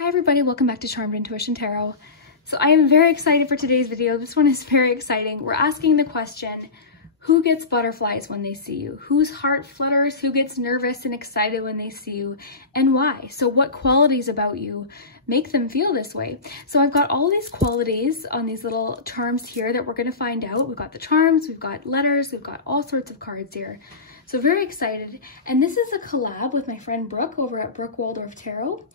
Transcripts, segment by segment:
Hi everybody, welcome back to Charmed Intuition Tarot. So I am very excited for today's video. This one is very exciting. We're asking the question, who gets butterflies when they see you? Whose heart flutters? Who gets nervous and excited when they see you? And why? So what qualities about you make them feel this way? So I've got all these qualities on these little charms here that we're going to find out. We've got the charms, we've got letters, we've got all sorts of cards here. So very excited. And this is a collab with my friend Brooke over at Waldorf Tarot.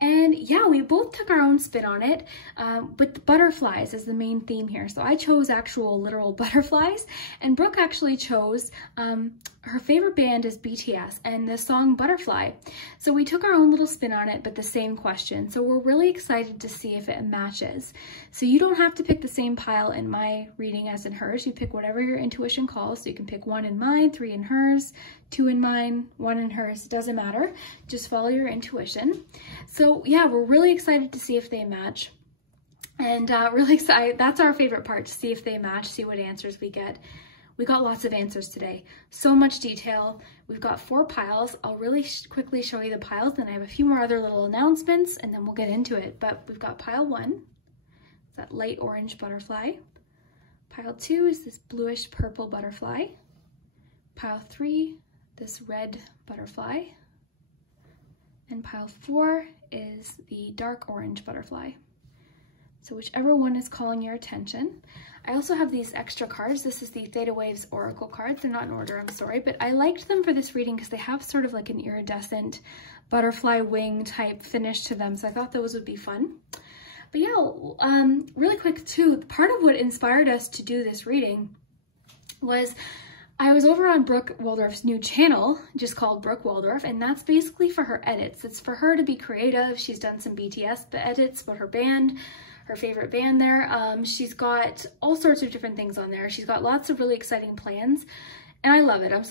And yeah, we both took our own spin on it, but the butterflies is the main theme here. So I chose actual literal butterflies, and Brooke actually chose, her favorite band is BTS and the song Butterfly. So we took our own little spin on it, but the same question. So we're really excited to see if it matches. So you don't have to pick the same pile in my reading as in hers. You pick whatever your intuition calls. So you can pick 1 in mine, 3 in hers, 2 in mine, 1 in hers. It doesn't matter. Just follow your intuition. So yeah, we're really excited to see if they match. And really excited. That's our favorite part, to see if they match, see what answers we get. We got lots of answers today. So much detail. We've got 4 piles. I'll really quickly show you the piles, then I have a few more other little announcements, and then we'll get into it. But we've got pile 1, that light orange butterfly. Pile 2 is this bluish purple butterfly. Pile 3, this red butterfly. And pile 4 is the dark orange butterfly. So whichever one is calling your attention. I also have these extra cards. This is the Theta Waves Oracle cards. They're not in order, I'm sorry, but I liked them for this reading because they have sort of like an iridescent butterfly wing type finish to them. So I thought those would be fun. But yeah, really quick too, part of what inspired us to do this reading was I was over on Brooke Waldorf's new channel, just called Brooke Waldorf, and that's basically for her edits. It's for her to be creative. She's done some BTS edits about her band, her favorite band there. She's got all sorts of different things on there. She's got lots of really exciting plans, and I love it. I'm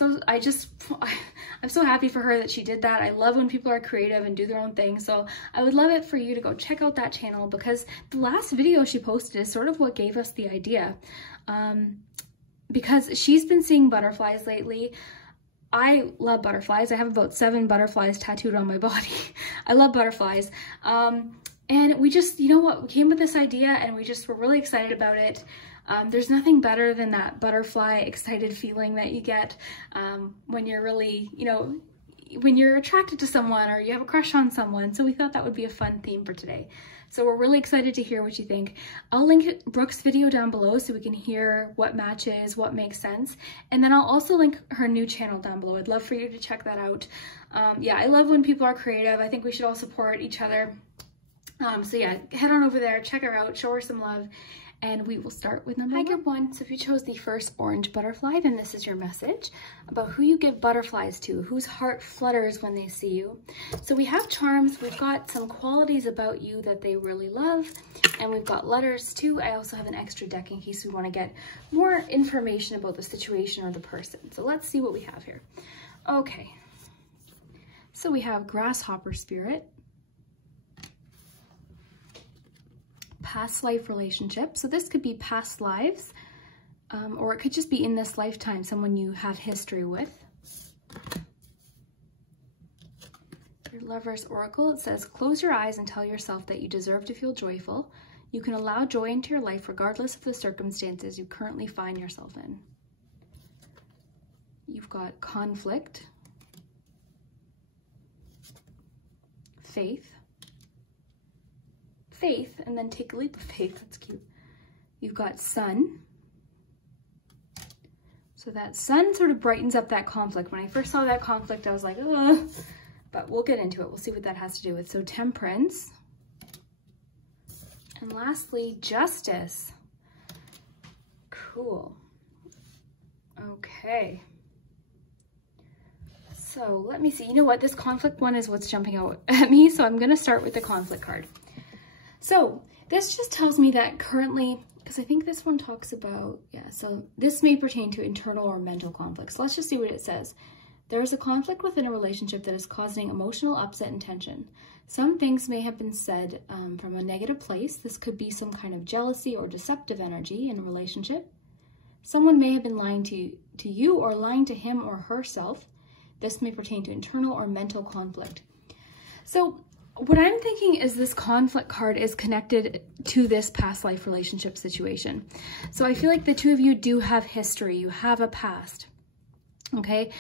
so happy for her that she did that. I love when people are creative and do their own thing. So I would love it for you to go check out that channel, because the last video she posted is sort of what gave us the idea. Because she's been seeing butterflies lately. I love butterflies. I have about 7 butterflies tattooed on my body. I love butterflies. And we just, you know what, we came with this idea and we just were really excited about it. There's nothing better than that butterfly excited feeling that you get when you're really, you know, when you're attracted to someone or you have a crush on someone. So we thought that would be a fun theme for today. So we're really excited to hear what you think. I'll link Brooke's video down below so we can hear what matches, what makes sense. And then I'll also link her new channel down below. I'd love for you to check that out. Yeah, I love when people are creative. I think we should all support each other. So yeah, head on over there, check her out, show her some love, and we will start with number 1. Hi, group 1. So if you chose the first orange butterfly, then this is your message about who you give butterflies to, whose heart flutters when they see you. So we have charms, we've got some qualities about you that they really love, and we've got letters too. I also have an extra deck in case we want to get more information about the situation or the person. So let's see what we have here. Okay, so we have Grasshopper Spirit, past life relationship. So this could be past lives, or it could just be in this lifetime, someone you have history with. Your Lover's Oracle, it says, close your eyes and tell yourself that you deserve to feel joyful. You can allow joy into your life regardless of the circumstances you currently find yourself in. You've got conflict, faith, and then take a leap of faith. That's cute. You've got sun. So that sun sort of brightens up that conflict. When I first saw that conflict, I was like, ugh. But we'll get into it. We'll see what that has to do with. So Temperance. And lastly, Justice. Cool. Okay. So let me see. You know what? This conflict one is what's jumping out at me. So I'm going to start with the conflict card. So this just tells me that currently, because I think this one talks about, yeah, so this may pertain to internal or mental conflicts. So let's just see what it says. There is a conflict within a relationship that is causing emotional upset and tension. Some things may have been said from a negative place. This could be some kind of jealousy or deceptive energy in a relationship. Someone may have been lying to you or lying to him or herself. This may pertain to internal or mental conflict. So what I'm thinking is this conflict card is connected to this past life relationship situation. So I feel like the two of you do have history. You have a past, okay?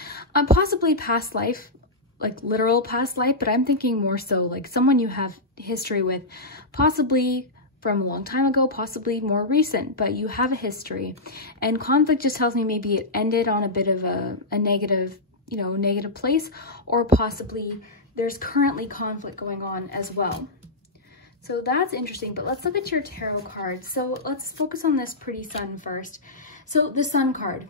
Possibly past life, like literal past life, but I'm thinking more so like someone you have history with, possibly from a long time ago, possibly more recent, but you have a history. And conflict just tells me maybe it ended on a bit of a negative, you know, negative place, or possibly there's currently conflict going on as well. So that's interesting, but let's look at your tarot cards. So let's focus on this pretty sun first. So the sun card.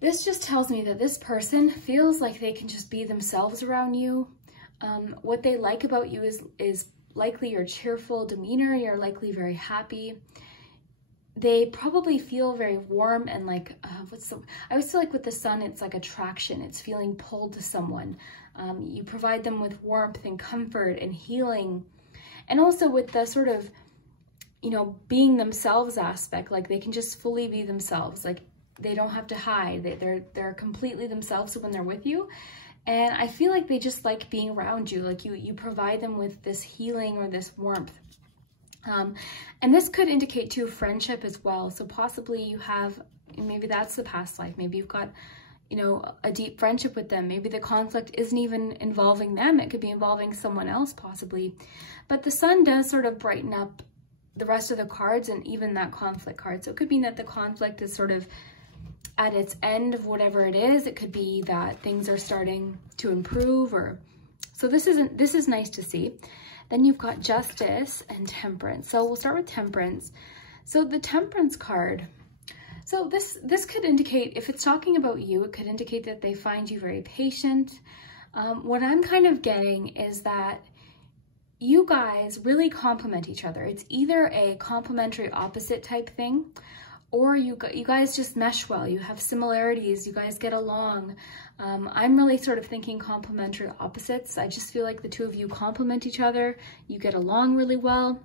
This just tells me that this person feels like they can just be themselves around you. What they like about you is likely your cheerful demeanor. You're likely very happy. They probably feel very warm and like, I always feel like with the sun, it's like attraction. It's feeling pulled to someone. You provide them with warmth and comfort and healing. And also with the sort of, you know, being themselves aspect, like they can just fully be themselves. Like they don't have to hide. They're completely themselves when they're with you. And I feel like they just like being around you. Like you provide them with this healing or this warmth. And this could indicate too friendship as well. So possibly you have, maybe that's the past life. Maybe you've got, you know, a deep friendship with them. Maybe the conflict isn't even involving them. It could be involving someone else possibly. But the sun does sort of brighten up the rest of the cards and even that conflict card. So it could mean that the conflict is sort of at its end of whatever it is. It could be that things are starting to improve, or so this is nice to see. Then you've got Justice and Temperance. So we'll start with Temperance. So the Temperance card. So this could indicate, if it's talking about you, it could indicate that they find you very patient. What I'm kind of getting is that you guys really complement each other. It's either a complementary opposite type thing, or you guys just mesh well. You have similarities, you guys get along. I'm really sort of thinking complementary opposites. I just feel like the two of you complement each other. You get along really well.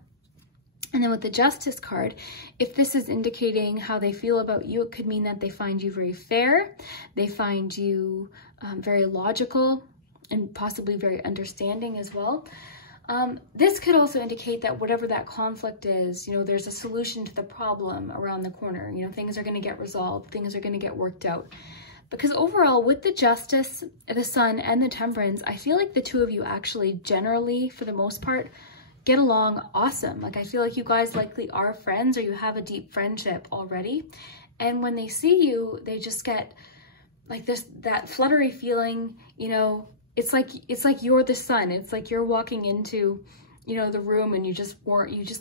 And then with the Justice card, if this is indicating how they feel about you, it could mean that they find you very fair. They find you very logical and possibly very understanding as well. This could also indicate that whatever that conflict is, you know, there's a solution to the problem around the corner. You know, things are going to get resolved. Things are going to get worked out. Because overall, with the Justice, the Sun, and the Temperance, I feel like the two of you actually generally, for the most part, get along awesome. Like I feel like you guys likely are friends, or you have a deep friendship already. And when they see you, they just get like that fluttery feeling, you know. It's like you're the sun. It's like you're walking into, you know, the room, and you just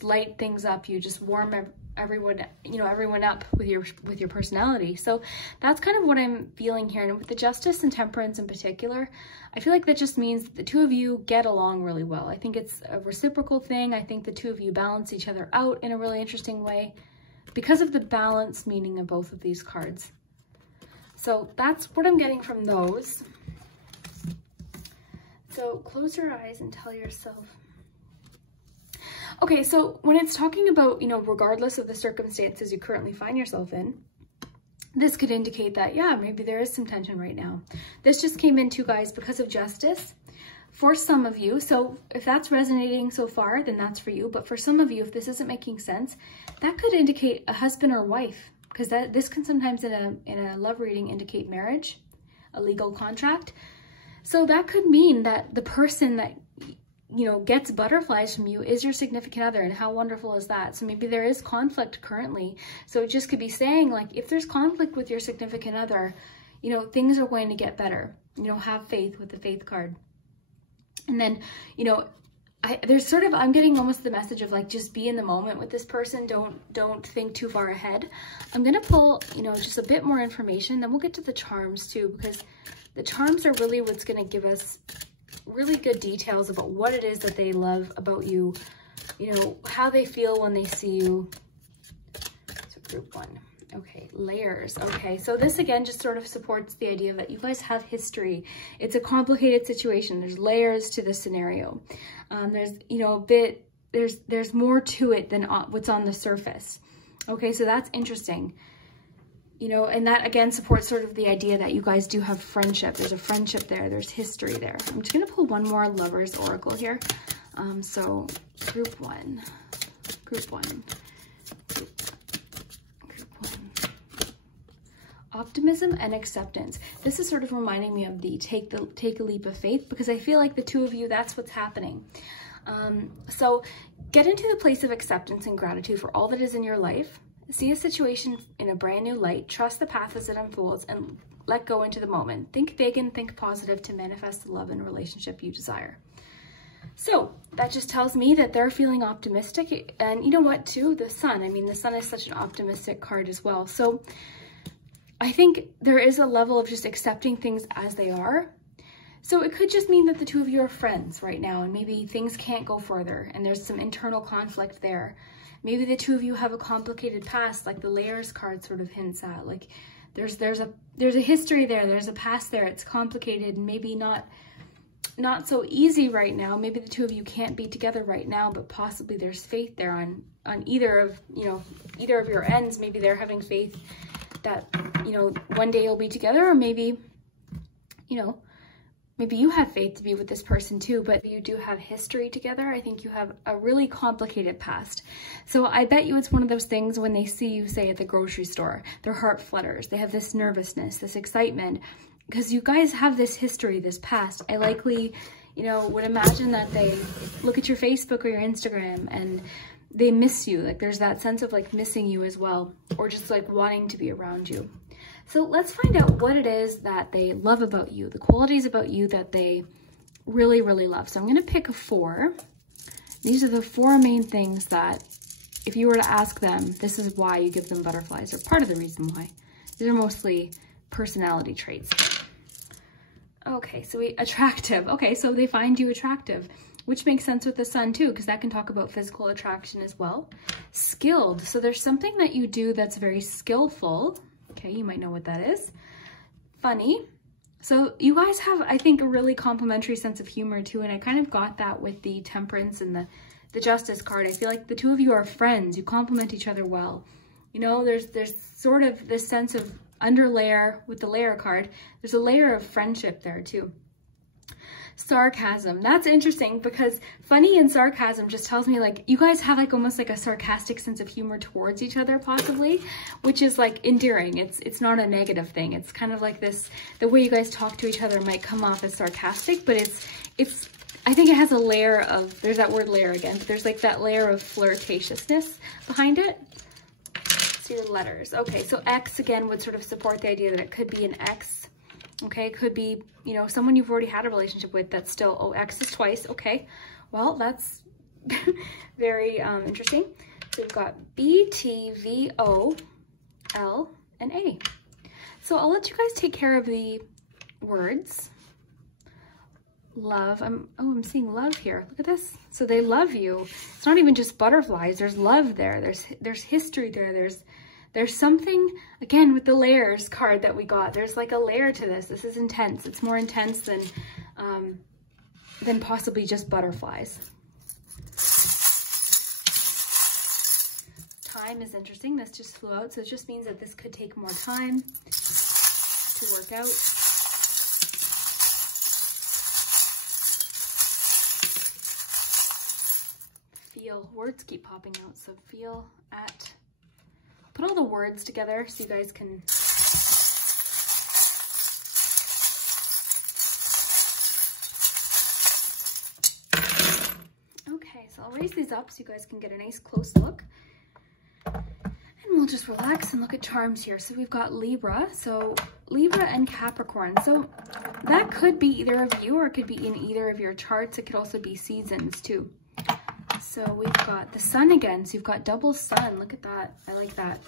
light things up. You just warm everyone up with your personality. So that's kind of what I'm feeling here. And with the Justice and Temperance in particular, I feel like that just means that the two of you get along really well. I think it's a reciprocal thing. I think the two of you balance each other out in a really interesting way because of the balance meaning of both of these cards. So that's what I'm getting from those. So close your eyes and tell yourself. Okay, so when it's talking about, you know, regardless of the circumstances you currently find yourself in, this could indicate that, yeah, maybe there is some tension right now. This just came in too, guys, because of Justice for some of you. So if that's resonating so far, then that's for you. But for some of you, if this isn't making sense, that could indicate a husband or wife, because this can sometimes in a love reading indicate marriage, a legal contract. So that could mean that the person that, you know, gets butterflies from you is your significant other. And how wonderful is that? So maybe there is conflict currently. So it just could be saying, like, if there's conflict with your significant other, you know, things are going to get better. You know, have faith with the Faith card. And then, you know, I'm getting almost the message of like, just be in the moment with this person. Don't think too far ahead. I'm going to pull, you know, just a bit more information. Then we'll get to the charms too, because the charms are really what's going to give us really good details about what it is that they love about you, you know, how they feel when they see you. So group one. Okay, layers. Okay, so this again just sort of supports the idea that you guys have history. It's a complicated situation. There's layers to this scenario. There's, you know, there's more to it than what's on the surface. Okay, so that's interesting. You know, and that again supports sort of the idea that you guys do have friendship. There's a friendship there. There's history there. I'm just going to pull one more Lovers Oracle here. So group one. Optimism and acceptance. This is sort of reminding me of the take a leap of faith, because I feel like the two of you, that's what's happening. So get into the place of acceptance and gratitude for all that is in your life. See a situation in a brand new light, trust the path as it unfolds, and let go into the moment. Think big and think positive to manifest the love and relationship you desire. So that just tells me that they're feeling optimistic. And you know what too? The Sun. I mean, the Sun is such an optimistic card as well. So I think there is a level of just accepting things as they are. So it could just mean that the two of you are friends right now, and maybe things can't go further and there's some internal conflict there. Maybe the two of you have a complicated past, like the Layers card sort of hints at. Like there's a history there, there's a past there, it's complicated and maybe not so easy right now. Maybe the two of you can't be together right now, but possibly there's faith there on either of your ends. Maybe they're having faith that, you know, one day you'll be together, or maybe, you know, maybe you have faith to be with this person too, but you do have history together. I think you have a really complicated past. So I bet you it's one of those things when they see you, say, at the grocery store, their heart flutters. They have this nervousness, this excitement, because you guys have this history, this past. I likely, you know, would imagine that they look at your Facebook or your Instagram and they miss you. Like there's that sense of like missing you as well, or just like wanting to be around you. So let's find out what it is that they love about you, the qualities about you that they really, really love. So I'm going to pick 4. These are the 4 main things that if you were to ask them, this is why you give them butterflies, or part of the reason why. These are mostly personality traits. Okay, so attractive. Okay, so they find you attractive, which makes sense with the Sun too, because that can talk about physical attraction as well. Skilled. So there's something that you do that's very skillful. Okay, you might know what that is. Funny. So you guys have, I think, a really complimentary sense of humor too, and I kind of got that with the Temperance and the Justice card. I feel like the two of you are friends. You complement each other well. You know, there's sort of this sense of underlayer with the Layer card. There's a layer of friendship there too. Sarcasm. That's interesting, because funny and sarcasm just tells me like you guys have like almost like a sarcastic sense of humor towards each other possibly, which is like endearing. It's not a negative thing. It's kind of like this, the way you guys talk to each other might come off as sarcastic, but it's I think it has a layer of, there's that word layer again, but there's like that layer of flirtatiousness behind it. So your letters. Okay, so X again would sort of support the idea that it could be an X. Okay, it could be, you know, someone you've already had a relationship with that's still, oh, X is twice. Okay, well, that's very interesting. So we've got B, T, V, O, L, and A. So I'll let you guys take care of the words. Love. I'm seeing love here. Look at this. So they love you. It's not even just butterflies. There's love there. There's history there. There's something, again, with the Layers card that we got. There's like a layer to this. This is intense. It's more intense than possibly just butterflies. Time is interesting. This just flew out. So it just means that this could take more time to work out. Feel. Words keep popping out. So feel at. Put all the words together so you guys can okay, so I'll raise these up so you guys can get a nice close look, and we'll just relax and look at charms here. So we've got Libra, so Libra and Capricorn. So that could be either of you, or it could be in either of your charts. It could also be seasons too. So we've got the Sun again. So you've got double Sun. Look at that. I like that.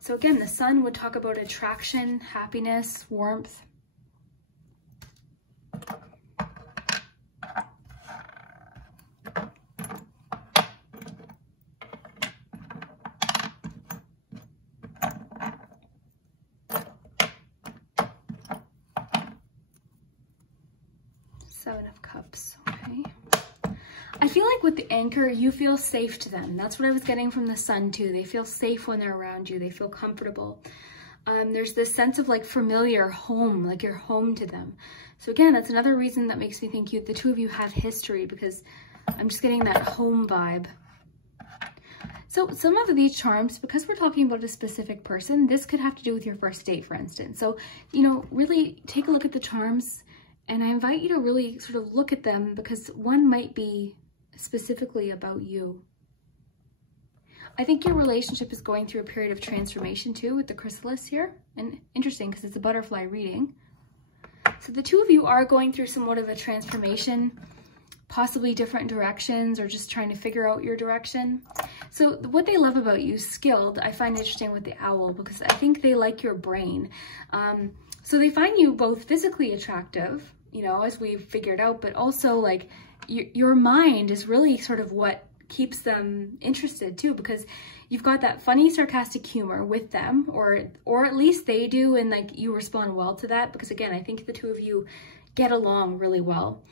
So again, the Sun would talk about attraction, happiness, warmth. Seven of Cups. Okay. I feel like with the Anchor, you feel safe to them. That's what I was getting from the Sun too. They feel safe when they're around you. They feel comfortable. There's this sense of like familiar home, like you're home to them. So again, that's another reason that makes me think the two of you have history, because I'm just getting that home vibe. So some of these charms, because we're talking about a specific person, this could have to do with your first date, for instance. So, you know, really take a look at the charms, and I invite you to really sort of look at them, because one might be specifically about you. I think your relationship is going through a period of transformation too, with the chrysalis here. And interesting, because it's a butterfly reading. So the two of you are going through somewhat of a transformation, possibly different directions, or just trying to figure out your direction. So what they love about you, skilled, I find interesting with the owl, because I think they like your brain. So they find you both physically attractive, you know, as we've figured out, but also like your mind is really sort of what keeps them interested too, because you've got that funny, sarcastic humor with them, or at least they do, and like you respond well to that, because again, I think the two of you get along really well.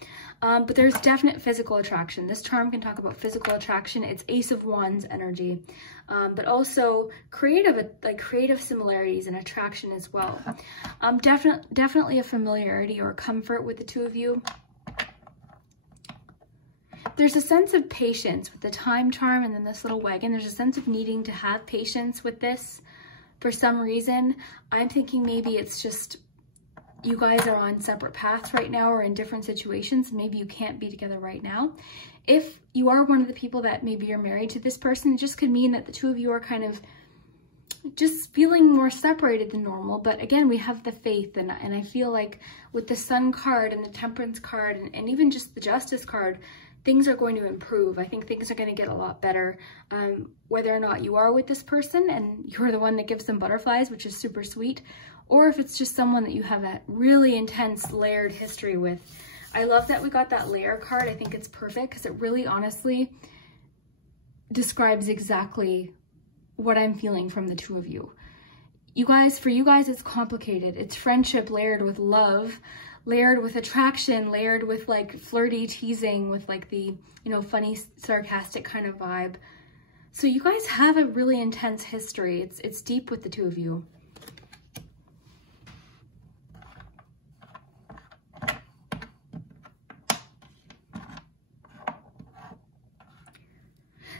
But there's definite physical attraction. This charm can talk about physical attraction. It's Ace of Wands energy, but also creative similarities and attraction as well. Definitely a familiarity or a comfort with the two of you. There's a sense of patience with the time charm, and then this little wagon. There's a sense of needing to have patience with this for some reason. I'm thinking maybe it's just you guys are on separate paths right now, or in different situations. Maybe you can't be together right now. If you are one of the people that maybe you're married to this person, it just could mean that the two of you are kind of just feeling more separated than normal. But again, we have the faith, and I feel like with the Sun card and the Temperance card, and even just the Justice card, things are going to improve. I think things are going to get a lot better, whether or not you are with this person and you're the one that gives them butterflies, which is super sweet, or if it's just someone that you have that really intense layered history with. I love that we got that layer card. I think it's perfect, because it really honestly describes exactly what I'm feeling from the two of you. For you guys, it's complicated. It's friendship layered with love, layered with attraction, layered with like flirty teasing, with like the, you know, funny, sarcastic kind of vibe. So you guys have a really intense history. It's deep with the two of you.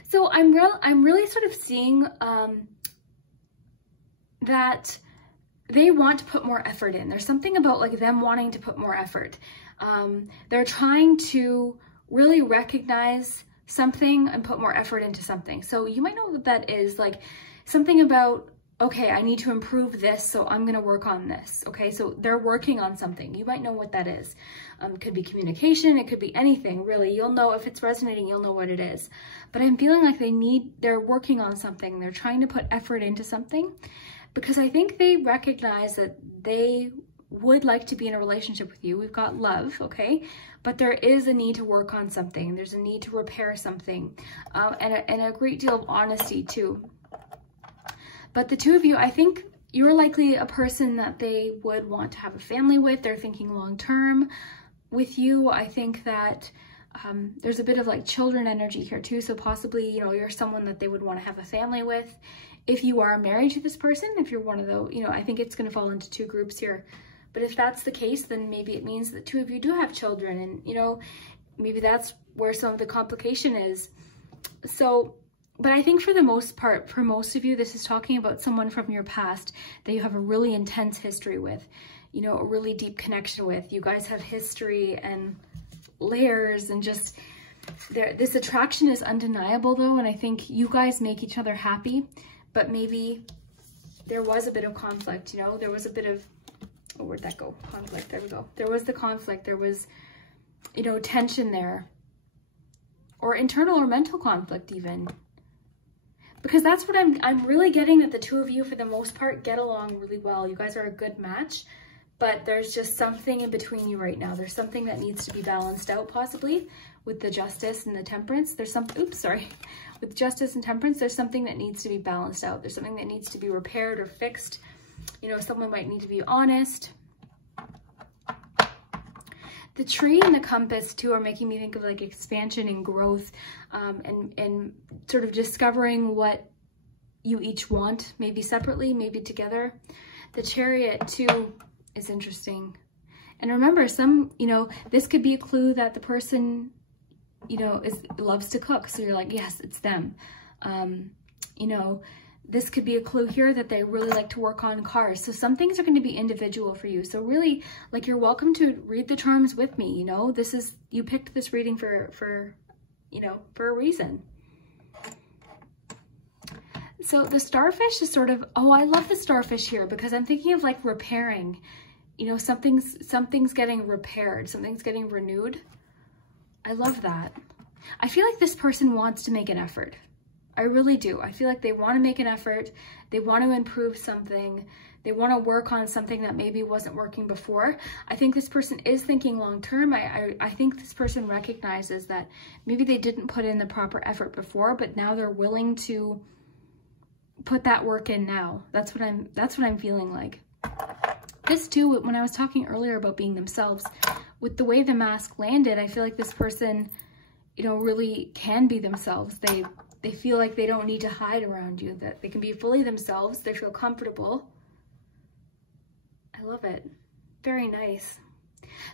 So I'm really sort of seeing that they want to put more effort in. There's something about like them wanting to put more effort. They're trying to really recognize something and put more effort into something. So you might know what that is, like something about, okay, I need to improve this, so I'm going to work on this. Okay, so they're working on something. You might know what that is. It could be communication. It could be anything, really. You'll know if it's resonating, you'll know what it is. But I'm feeling like they're working on something. They're trying to put effort into something, because I think they recognize that they would like to be in a relationship with you. We've got love, okay? But there is a need to work on something. There's a need to repair something, and a great deal of honesty too. But the two of you, I think you're likely a person that they would want to have a family with. They're thinking long-term with you. I think that there's a bit of like children energy here too. So possibly, you know, you're someone that they would want to have a family with. If you are married to this person, if you're one of those, you know, I think it's going to fall into two groups here. But if that's the case, then maybe it means that two of you do have children, and, you know, maybe that's where some of the complication is. So, but I think for the most part, for most of you, this is talking about someone from your past that you have a really intense history with, you know, a really deep connection with. You guys have history and layers, and just this attraction is undeniable though. And I think you guys make each other happy, but maybe there was a bit of conflict, you know, there was a bit of, oh, where'd that go? Conflict, there we go. There was the conflict, there was, you know, tension there, or internal or mental conflict even. Because that's what I'm really getting, that the two of you, for the most part, get along really well. You guys are a good match, but there's just something in between you right now. There's something that needs to be balanced out, possibly, with the Justice and the Temperance. There's some, oops, sorry. With Justice and Temperance, there's something that needs to be balanced out. There's something that needs to be repaired or fixed. You know, someone might need to be honest. The tree and the compass too are making me think of like expansion and growth, and sort of discovering what you each want, maybe separately, maybe together. The Chariot too is interesting. And remember, this could be a clue that the person, loves to cook. So you're like, yes, it's them. This could be a clue here that they really like to work on cars. So some things are going to be individual for you. So really, like, you're welcome to read the charms with me. You picked this reading for a reason. So the starfish is sort of, oh, I love the starfish here because I'm thinking of like repairing, something's getting repaired, something's getting renewed. I love that. I feel like this person wants to make an effort. I really do. I feel like they want to make an effort. They want to improve something. They want to work on something that maybe wasn't working before. I think this person is thinking long-term. I think this person recognizes that maybe they didn't put in the proper effort before, but now they're willing to put that work in now. That's what I'm feeling like. This too, when I was talking earlier about being themselves, with the way the mask landed, I feel like this person, really can be themselves. They feel like they don't need to hide around you, that they can be fully themselves. They feel comfortable. I love it. Very nice.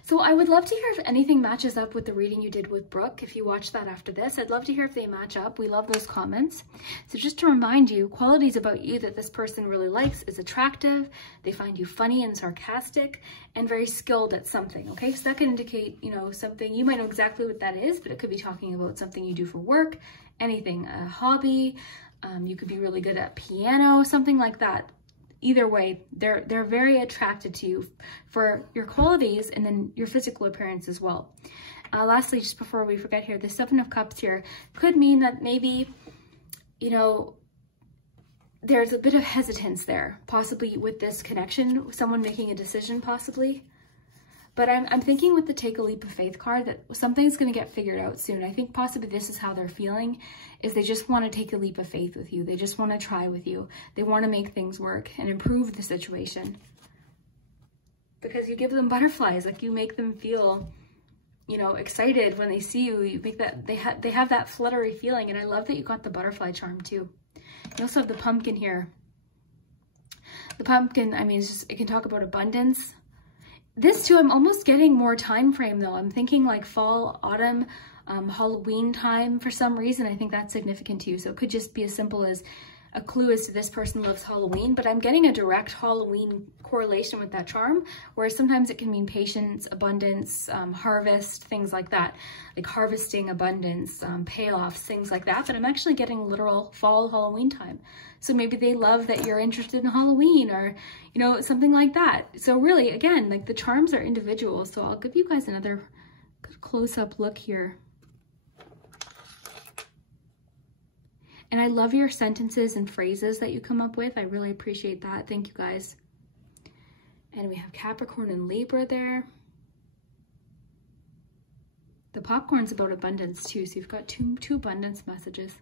So I would love to hear if anything matches up with the reading you did with Brooke. If you watch that after this, I'd love to hear if they match up. We love those comments. So just to remind you, qualities about you that this person really likes is attractive. They find you funny and sarcastic and very skilled at something. Okay, so that can indicate, something. You might know exactly what that is, but it could be talking about something you do for work, anything, a hobby. You could be really good at piano, something like that. Either way, they're very attracted to you for your qualities and then your physical appearance as well. Lastly, just before we forget here, the Seven of Cups here could mean that maybe, there's a bit of hesitance there, possibly with this connection, someone making a decision possibly. But I'm thinking with the Take a Leap of Faith card that something's going to get figured out soon. I think possibly this is how they're feeling, is they just want to take a leap of faith with you. They just want to try with you. They want to make things work and improve the situation. Because you give them butterflies, like you make them feel, excited when they see you. You make that, they have that fluttery feeling. And I love that you got the butterfly charm too. You also have the pumpkin here. The pumpkin, it can talk about abundance. This too, I'm almost getting more time frame though. I'm thinking like fall, autumn, Halloween time for some reason. I think that's significant to you. So it could just be as simple as a clue as to this person loves Halloween, but I'm getting a direct Halloween correlation with that charm, whereas sometimes it can mean patience, abundance, harvest, things like that, like harvesting abundance, payoffs, things like that. But I'm actually getting literal fall Halloween time. So maybe they love that you're interested in Halloween or, something like that. So really, again, like the charms are individual. So I'll give you guys another good close-up look here. And I love your sentences and phrases that you come up with. I really appreciate that. Thank you guys. And we have Capricorn and Libra there. The popcorn's about abundance too. So you've got two abundance messages.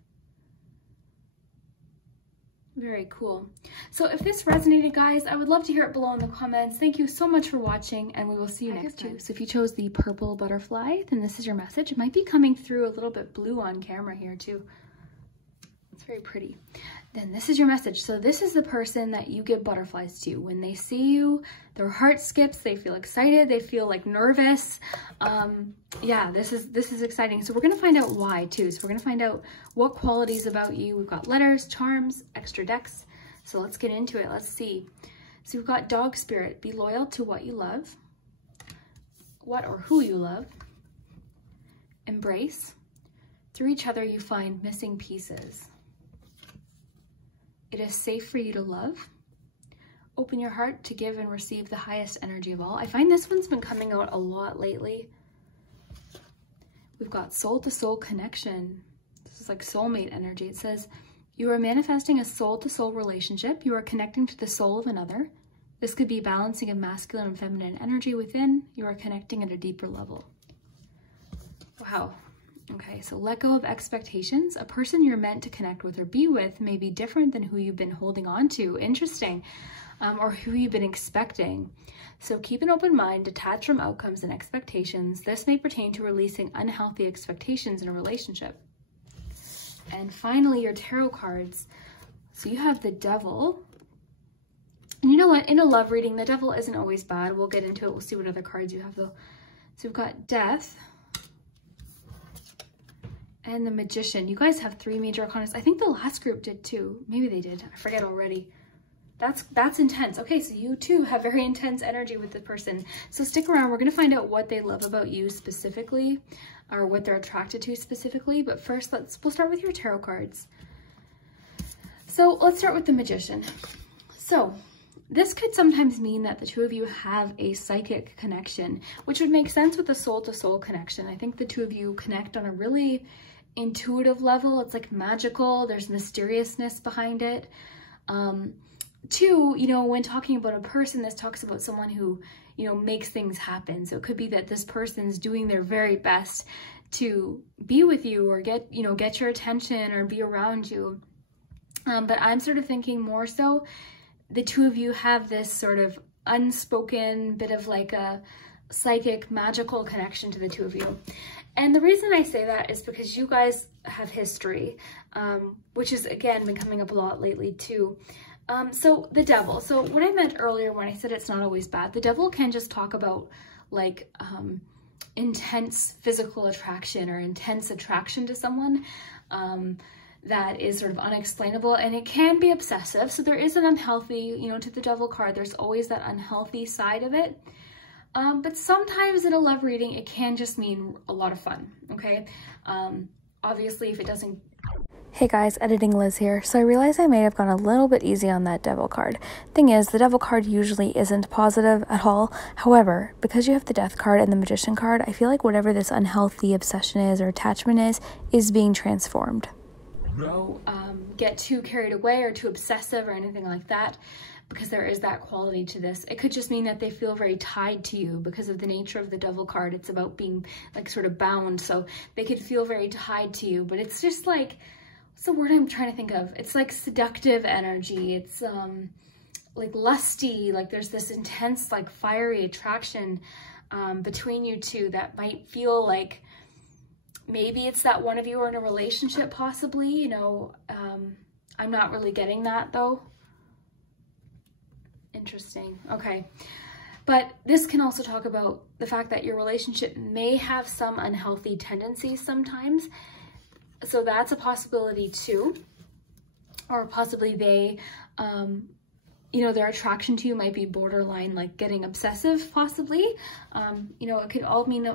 Very cool. So if this resonated, guys, I would love to hear it below in the comments. Thank you so much for watching, and we will see you next time. So if you chose the purple butterfly, then this is your message. It might be coming through a little bit blue on camera here too. It's very pretty. Then this is your message. So this is the person that you give butterflies to. When they see you, their heart skips, they feel excited, they feel like nervous. Yeah, this is exciting. So we're gonna find out why too. So we're gonna find out what qualities about you. We've got letters, charms, extra decks. So let's get into it. Let's see. So we've got Dog Spirit. Be loyal to what you love. What or who you love. Embrace. Through each other you find missing pieces. It is safe for you to love. Open your heart to give and receive the highest energy of all. I find this one's been coming out a lot lately. We've got soul to soul connection. This is like soulmate energy. It says, you are manifesting a soul to soul relationship. You are connecting to the soul of another. This could be balancing of masculine and feminine energy within. You are connecting at a deeper level. Wow. Okay, so let go of expectations. A person you're meant to connect with or be with may be different than who you've been holding on to. Interesting. Or who you've been expecting. So keep an open mind, detach from outcomes and expectations. This may pertain to releasing unhealthy expectations in a relationship. And finally, your tarot cards. So you have the Devil, And you know what? In a love reading, the devil isn't always bad. We'll get into it. We'll see what other cards you have though. So we've got Death and the Magician. You guys have 3 major arcana. I think the last group did too. Maybe they did. I forget already. That's intense. Okay, so you too have very intense energy with the person. So stick around. We're going to find out what they love about you specifically, or what they're attracted to specifically. But first, we'll start with your tarot cards. So let's start with the Magician. So this could sometimes mean that the two of you have a psychic connection, which would make sense with a soul-to-soul connection. I think the two of you connect on a really intuitive level. It's like magical. There's mysteriousness behind it. Two, you know, when talking about a person, this talks about someone who, you know, makes things happen. So it could be that this person's doing their very best to be with you or get your attention or be around you. But I'm sort of thinking more so the two of you have this sort of unspoken bit of like a psychic magical connection to the two of you. And the reason I say that is because you guys have history, which has again been coming up a lot lately too. So the devil, so what I meant earlier when I said it's not always bad, the devil can just talk about like intense physical attraction or intense attraction to someone that is sort of unexplainable, and it can be obsessive. So there is an unhealthy, you know, to the devil card, there's always that unhealthy side of it. But sometimes in a love reading, it can just mean a lot of fun, okay? Obviously, if it doesn't... Hey guys, Editing Liz here. So I realized I may have gone a little bit easy on that devil card. Thing is, the devil card usually isn't positive at all. However, because you have the death card and the magician card, I feel like whatever this unhealthy obsession is or attachment is being transformed. Get too carried away or too obsessive or anything like that, because there is that quality to this. It could just mean that they feel very tied to you because of the nature of the devil card. It's about being like sort of bound, so they could feel very tied to you, but it's just like, what's the word I'm trying to think of? It's like seductive energy. It's like lusty, like there's this intense like fiery attraction between you two that might feel like maybe it's that one of you are in a relationship possibly, you know. I'm not really getting that though. Interesting. Okay. But this can also talk about the fact that your relationship may have some unhealthy tendencies sometimes. So that's a possibility too. Or possibly they, you know, their attraction to you might be borderline, like getting obsessive possibly. You know, it could all mean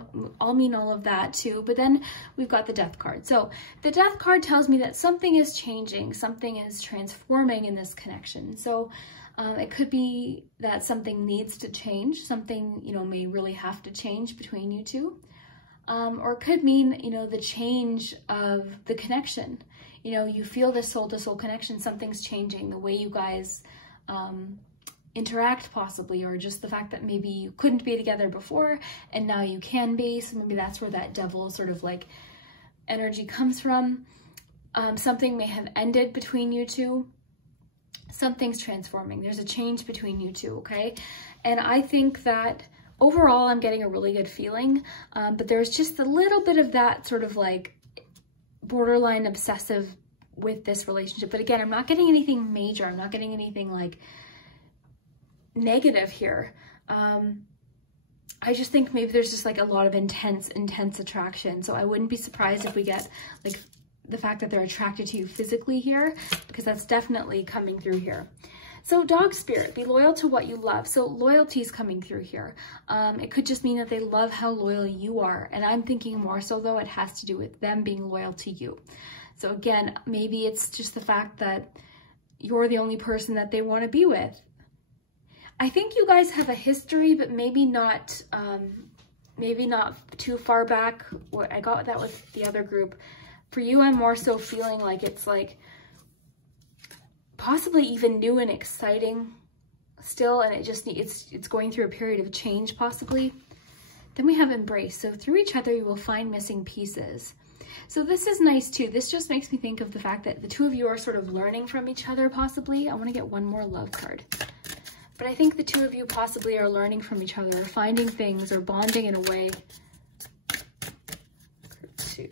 all of that too. But then we've got the death card. So the death card tells me that something is changing, something is transforming in this connection. So it could be that something needs to change, something, you know, may really have to change between you two. Or it could mean, you know, the change of the connection. You know, you feel this soul-to-soul connection, something's changing, the way you guys interact possibly, or just the fact that maybe you couldn't be together before and now you can be. So maybe that's where that devil sort of like energy comes from. Something may have ended between you two. Something's transforming. There's a change between you two, okay? And I think that overall I'm getting a really good feeling, but there's just a little bit of that sort of like borderline obsessive with this relationship. But again, I'm not getting anything major. I'm not getting anything like negative here. I just think maybe there's just like a lot of intense attraction. So I wouldn't be surprised if we get like the fact that they're attracted to you physically here, because that's definitely coming through here. So dog spirit, be loyal to what you love. So loyalty is coming through here. It could just mean that they love how loyal you are. And I'm thinking more so though, it has to do with them being loyal to you. So again, maybe it's just the fact that you're the only person that they want to be with. I think you guys have a history, but maybe not too far back. I got that with the other group. For you, I'm more so feeling like it's like possibly even new and exciting still, and it just it's going through a period of change possibly. Then we have embrace. So through each other, you will find missing pieces. So this is nice too. This just makes me think of the fact that the two of you are sort of learning from each other possibly. I want to get one more love card. But I think the two of you possibly are learning from each other, or finding things, or bonding in a way. Two.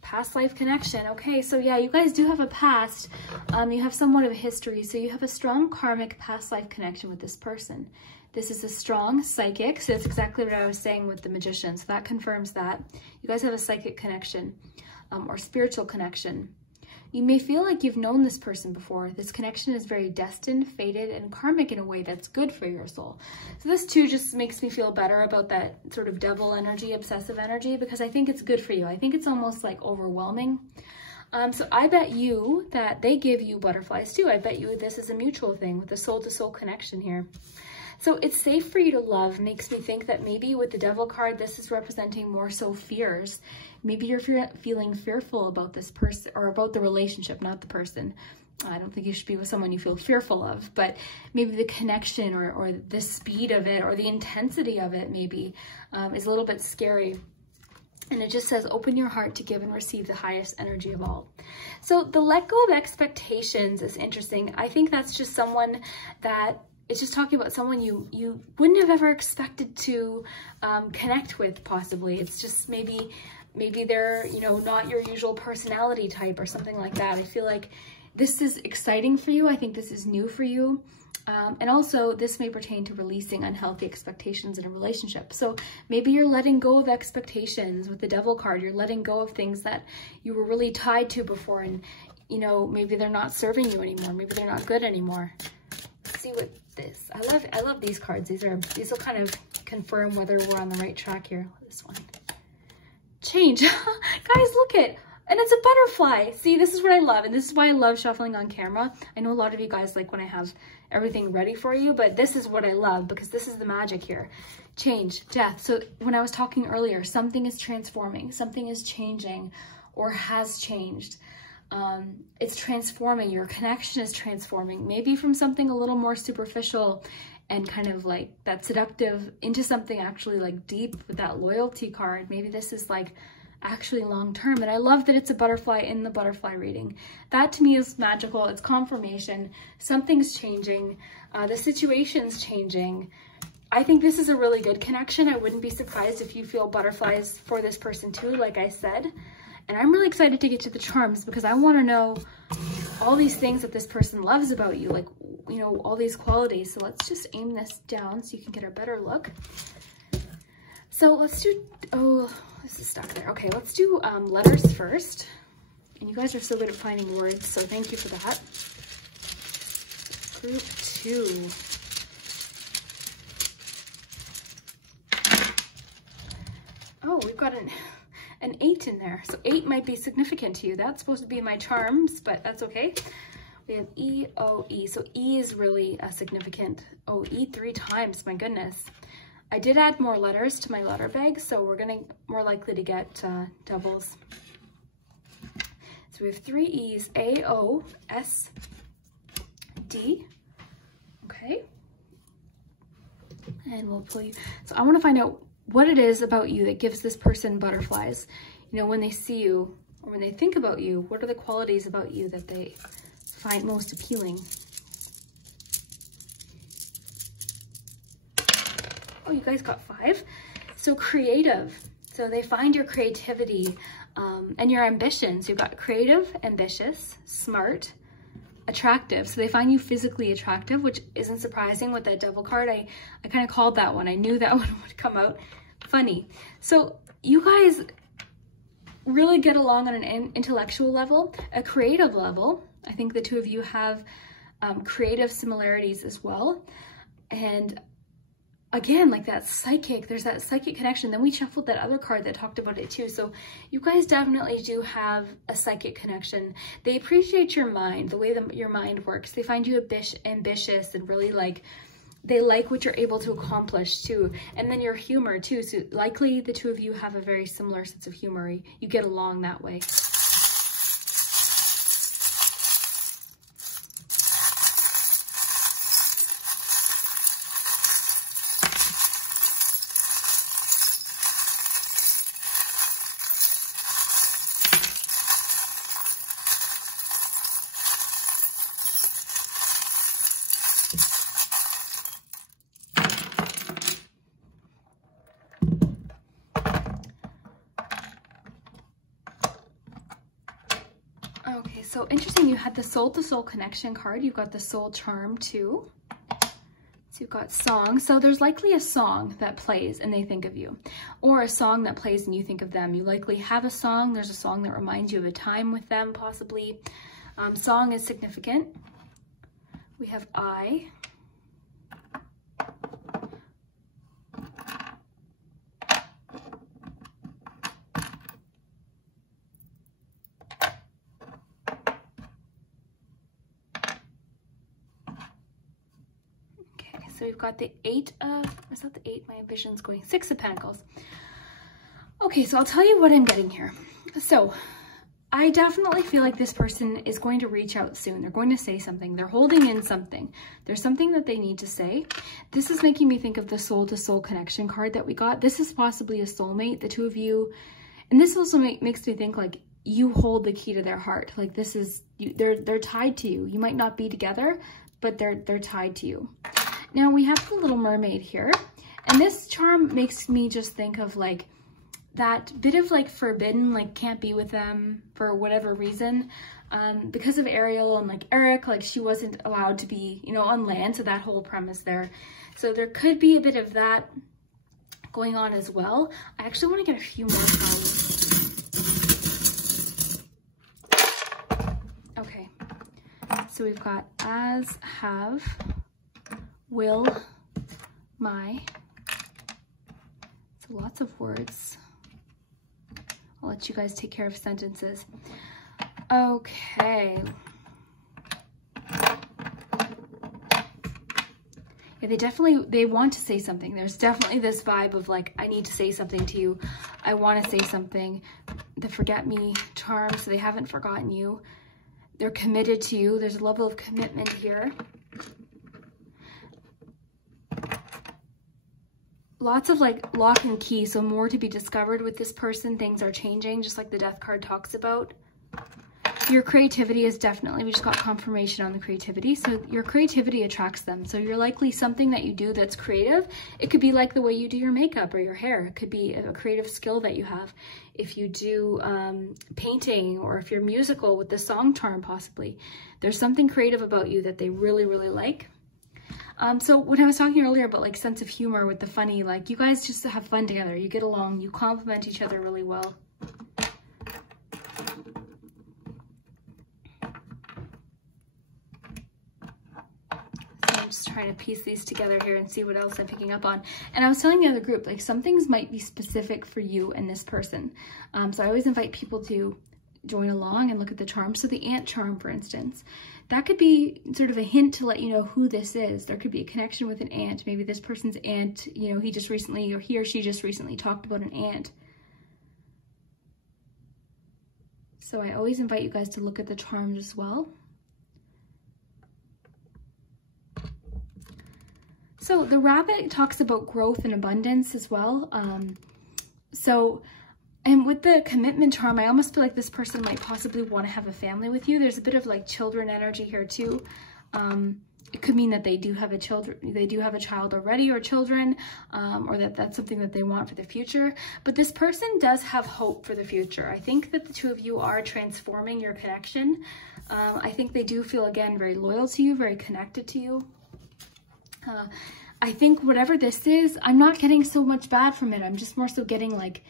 Past life connection. Okay, so yeah, you guys do have a past. You have somewhat of a history, so you have a strong karmic past life connection with this person. This is a strong psychic, so that's exactly what I was saying with the Magician, so that confirms that. You guys have a psychic connection or spiritual connection. You may feel like you've known this person before. This connection is very destined, fated, and karmic in a way that's good for your soul. So this too just makes me feel better about that sort of devil energy, obsessive energy, because I think it's good for you. I think it's almost like overwhelming. So I bet you that they give you butterflies too. I bet you this is a mutual thing with the soul-to-soul connection here. So it's safe for you to love makes me think that maybe with the Devil card, this is representing more so fears. Maybe you're feeling fearful about this person or about the relationship, not the person. I don't think you should be with someone you feel fearful of, but maybe the connection or the speed of it or the intensity of it maybe is a little bit scary. And it just says, open your heart to give and receive the highest energy of all. So the let go of expectations is interesting. I think that's just someone that it's just talking about someone you wouldn't have ever expected to connect with, possibly. It's just maybe they're, you know, not your usual personality type or something like that. I feel like this is exciting for you. I think this is new for you. And also this may pertain to releasing unhealthy expectations in a relationship. So maybe you're letting go of expectations with the Devil card. You're letting go of things that you were really tied to before, and you know, maybe they're not serving you anymore. Maybe they're not good anymore. Let's see what this, I love these cards. These will kind of confirm whether we're on the right track here. This one. Change. Guys, look it. And it's a butterfly. See, this is what I love. And this is why I love shuffling on camera. I know a lot of you guys like when I have everything ready for you, but this is what I love because this is the magic here. Change, death. So when I was talking earlier, something is transforming, something is changing or has changed. It's transforming. Your connection is transforming, maybe from something a little more superficial and kind of like that seductive into something actually like deep with that loyalty card. Maybe this is like actually long-term. And I love that it's a butterfly in the butterfly reading. That to me is magical. It's confirmation. Something's changing. The situation's changing. I think this is a really good connection. I wouldn't be surprised if you feel butterflies for this person too, like I said. And I'm really excited to get to the charms because I want to know all these things that this person loves about you, like, you know, all these qualities. So let's just aim this down so you can get a better look. So let's do, oh, this is stuck there. Okay, let's do letters first. And you guys are so good at finding words, so thank you for that. Group 2. Oh, we've got an 8 in there. So 8 might be significant to you. That's supposed to be my charms, but that's okay. We have E, O, E. So E is really significant. Oh, E 3 times, my goodness. I did add more letters to my letter bag, so we're gonna more likely to get doubles. So we have 3 E's, A, O, S, D. Okay. And we'll pull you. So I want to find out what it is about you that gives this person butterflies. You know, when they see you or when they think about you, what are the qualities about you that they find most appealing? Oh, you guys got 5. So creative. So they find your creativity and your ambition. So you've got creative, ambitious, smart, attractive. So they find you physically attractive, which isn't surprising with that Devil card. I kind of called that one. I knew that one would come out. Funny. So you guys really get along on an intellectual level, a creative level. I think the two of you have creative similarities as well. And again, like that psychic, there's that psychic connection. Then we shuffled that other card that talked about it too. So you guys definitely do have a psychic connection. They appreciate your mind, the way that your mind works. They find you ambitious and really like, they like what you're able to accomplish too. And then your humor too. So likely the two of you have a very similar sense of humor. You get along that way. Okay, so interesting, you had the soul to soul connection card. You've got the soul charm too. So you've got song. So there's likely a song that plays and they think of you, or a song that plays and you think of them. You likely have a song. There's a song that reminds you of a time with them, possibly. Song is significant. We have I. So we've got the is that the 8? My vision's going 6 of Pentacles. Okay, so I'll tell you what I'm getting here. So I definitely feel like this person is going to reach out soon. They're going to say something. They're holding in something. There's something that they need to say. This is making me think of the soul to soul connection card that we got. This is possibly a soulmate, the two of you. And this also makes me think like you hold the key to their heart. Like this is, they're tied to you. You might not be together, but they're tied to you. Now we have the Little Mermaid here, and this charm makes me just think of like that bit of like forbidden, like can't be with them for whatever reason, because of Ariel and like Eric, like she wasn't allowed to be, you know, on land. So that whole premise there. So there could be a bit of that going on as well. I actually want to get a few more cards. Okay, so we've got as, have, will, my. So lots of words. I'll let you guys take care of sentences. Okay. Yeah, they want to say something. There's definitely this vibe of like, I need to say something to you. I want to say something. The forget me charm, so they haven't forgotten you. They're committed to you. There's a level of commitment here. Lots of like lock and key, so more to be discovered with this person. Things are changing, just like the Death card talks about. Your creativity is definitely, we just got confirmation on the creativity. So your creativity attracts them. So you're likely something that you do that's creative. It could be like the way you do your makeup or your hair. It could be a creative skill that you have. If you do painting, or if you're musical with the song charm possibly. There's something creative about you that they really, really like. So when I was talking earlier about like sense of humor with the funny, like you guys just have fun together. You get along, you complement each other really well. So I'm just trying to piece these together here and see what else I'm picking up on. And I was telling the other group, like some things might be specific for you and this person. So I always invite people to join along and look at the charm. So the ant charm, for instance, that could be sort of a hint to let you know who this is. There could be a connection with an ant. Maybe this person's aunt, you know, he just recently, or he or she just recently talked about an ant. So I always invite you guys to look at the charms as well. So the rabbit talks about growth and abundance as well. And with the commitment charm, I almost feel like this person might possibly want to have a family with you. There's a bit of like children energy here too. It could mean that they do have a child already, or children, or that's something that they want for the future. But this person does have hope for the future. I think that the two of you are transforming your connection. I think they do feel, again, very loyal to you, very connected to you. I think whatever this is, I'm not getting so much bad from it. I'm just more so getting like,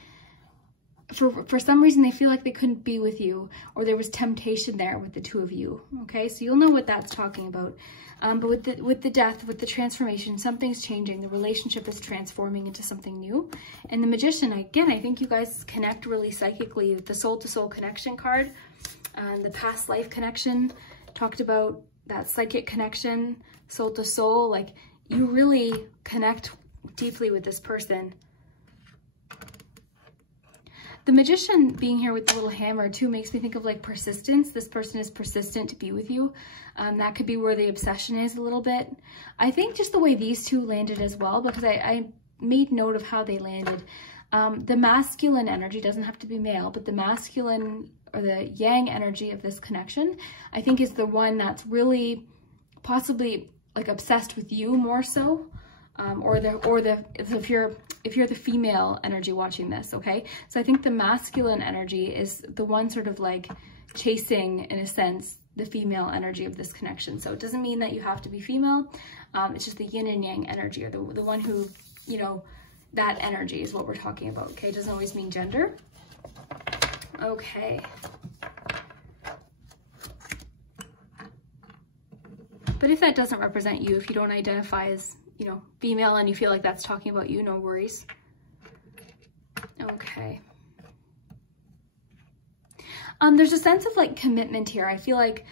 for some reason they feel like they couldn't be with you, or there was temptation there with the two of you. Okay, so you'll know what that's talking about. But with the death, with the transformation, something's changing. The relationship is transforming into something new. And the Magician, again, I think you guys connect really psychically. The soul to soul connection card, the past life connection, talked about that psychic connection, soul to soul. Like you really connect deeply with this person. The Magician being here with the little hammer too makes me think of like persistence. This person is persistent to be with you. That could be where the obsession is a little bit. I think just the way these two landed as well, because I made note of how they landed. The masculine energy doesn't have to be male, but the masculine or the yang energy of this connection, I think is the one that's really possibly like obsessed with you more so. if you're the female energy watching this, okay? So I think the masculine energy is the one sort of like chasing, in a sense, the female energy of this connection. So it doesn't mean that you have to be female. It's just the yin and yang energy, or the one who, you know, that energy is what we're talking about, okay? It doesn't always mean gender. Okay. But if that doesn't represent you, if you don't identify as, you know, female and you feel like that's talking about you, no worries. Okay. There's a sense of like commitment here. I feel like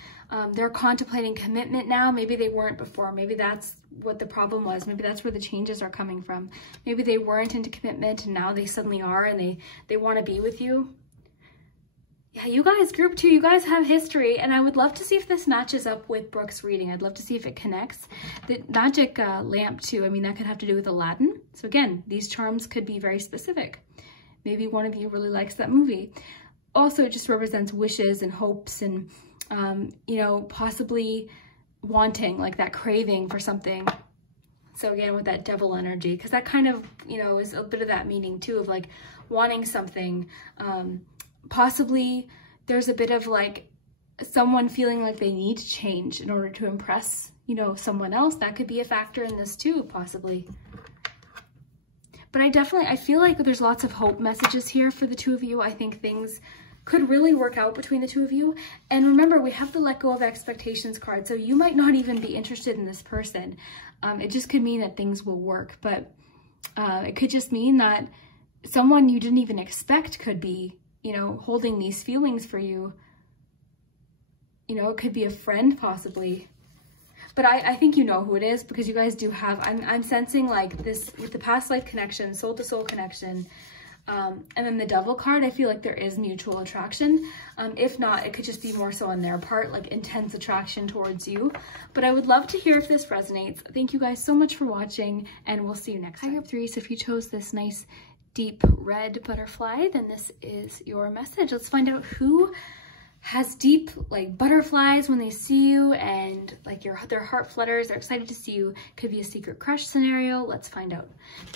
they're contemplating commitment now. Maybe they weren't before. Maybe that's what the problem was. Maybe that's where the changes are coming from. Maybe they weren't into commitment and now they suddenly are, and they want to be with you. Yeah, you guys, group 2, you guys have history, and I would love to see if this matches up with Brooke's reading. I'd love to see if it connects. The magic lamp too, I mean, that could have to do with Aladdin. So again, these charms could be very specific. Maybe one of you really likes that movie. Also, it just represents wishes and hopes and, you know, possibly wanting, like that craving for something. So again, with that devil energy, because that kind of, you know, is a bit of that meaning too, of like wanting something. Possibly there's a bit of like someone feeling like they need to change in order to impress, you know, someone else. That could be a factor in this too, possibly. But I feel like there's lots of hope messages here for the two of you. I think things could really work out between the two of you. And remember, we have the let go of expectations card. So you might not even be interested in this person. It just could mean that things will work. But it could just mean that someone you didn't even expect could be, you know, holding these feelings for you. You know, it could be a friend possibly. But I think you know who it is, because you guys do have, I'm sensing like this with the past life connection, soul to soul connection. And then the devil card, I feel like there is mutual attraction. If not, it could just be more so on their part, like intense attraction towards you. But I would love to hear if this resonates. Thank you guys so much for watching, and we'll see you next time. Hi, group 3. So if you chose this nice deep red butterfly, then this is your message. Let's find out who has deep like butterflies when they see you, and like their heart flutters, they're excited to see you. Could be a secret crush scenario. Let's find out.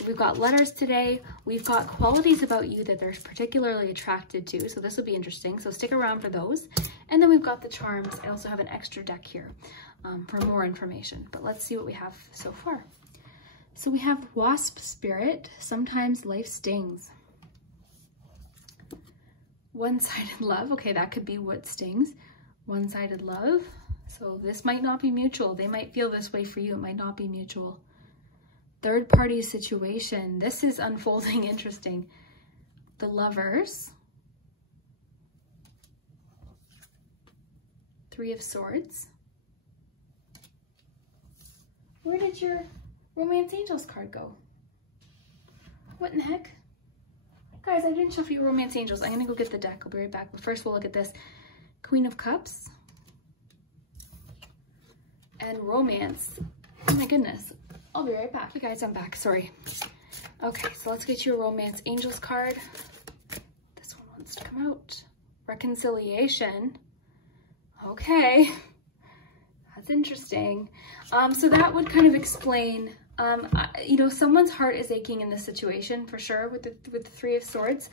We've got letters today. We've got qualities about you that they're particularly attracted to, so this will be interesting, so stick around for those. And then we've got the charms. I also have an extra deck here for more information, but let's see what we have so far. So we have Wasp Spirit. Sometimes life stings. One-sided love. Okay, that could be what stings. One-sided love. So this might not be mutual. They might feel this way for you. It might not be mutual. Third-party situation. This is unfolding interesting. The Lovers. Three of Swords. Where did your Romance Angels card go? What in the heck? Guys, I didn't shuffle your Romance Angels. I'm gonna go get the deck. I'll be right back. But first we'll look at this. Queen of Cups. And Romance. Oh my goodness. I'll be right back. Okay guys, I'm back. Sorry. Okay, so let's get you a Romance Angels card. This one wants to come out. Reconciliation. Okay. That's interesting. So that would kind of explain, you know, someone's heart is aching in this situation for sure with the Three of Swords.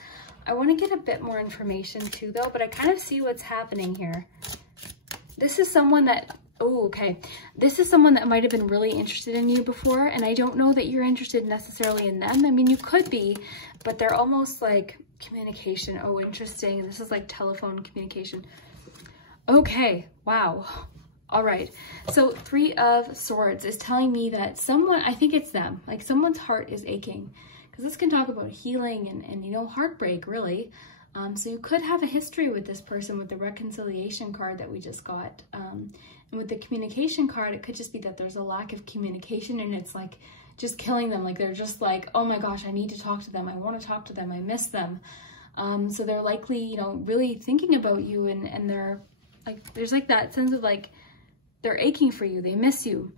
I want to get a bit more information too though, but I kind of see what's happening here. This is someone that, oh, okay. This is someone that might have been really interested in you before, and I don't know that you're interested necessarily in them. I mean, you could be, but they're almost like communication. Oh, interesting. And this is like telephone communication. Okay, wow. All right, so Three of Swords is telling me that someone, I think it's them, like someone's heart is aching, because this can talk about healing and you know, heartbreak really. So you could have a history with this person with the reconciliation card that we just got. And with the communication card, it could just be that there's a lack of communication and it's like just killing them. Like they're just like, oh my gosh, I need to talk to them. I want to talk to them. I miss them. So they're likely, you know, really thinking about you, and they're like, there's like that sense of like, they're aching for you. They miss you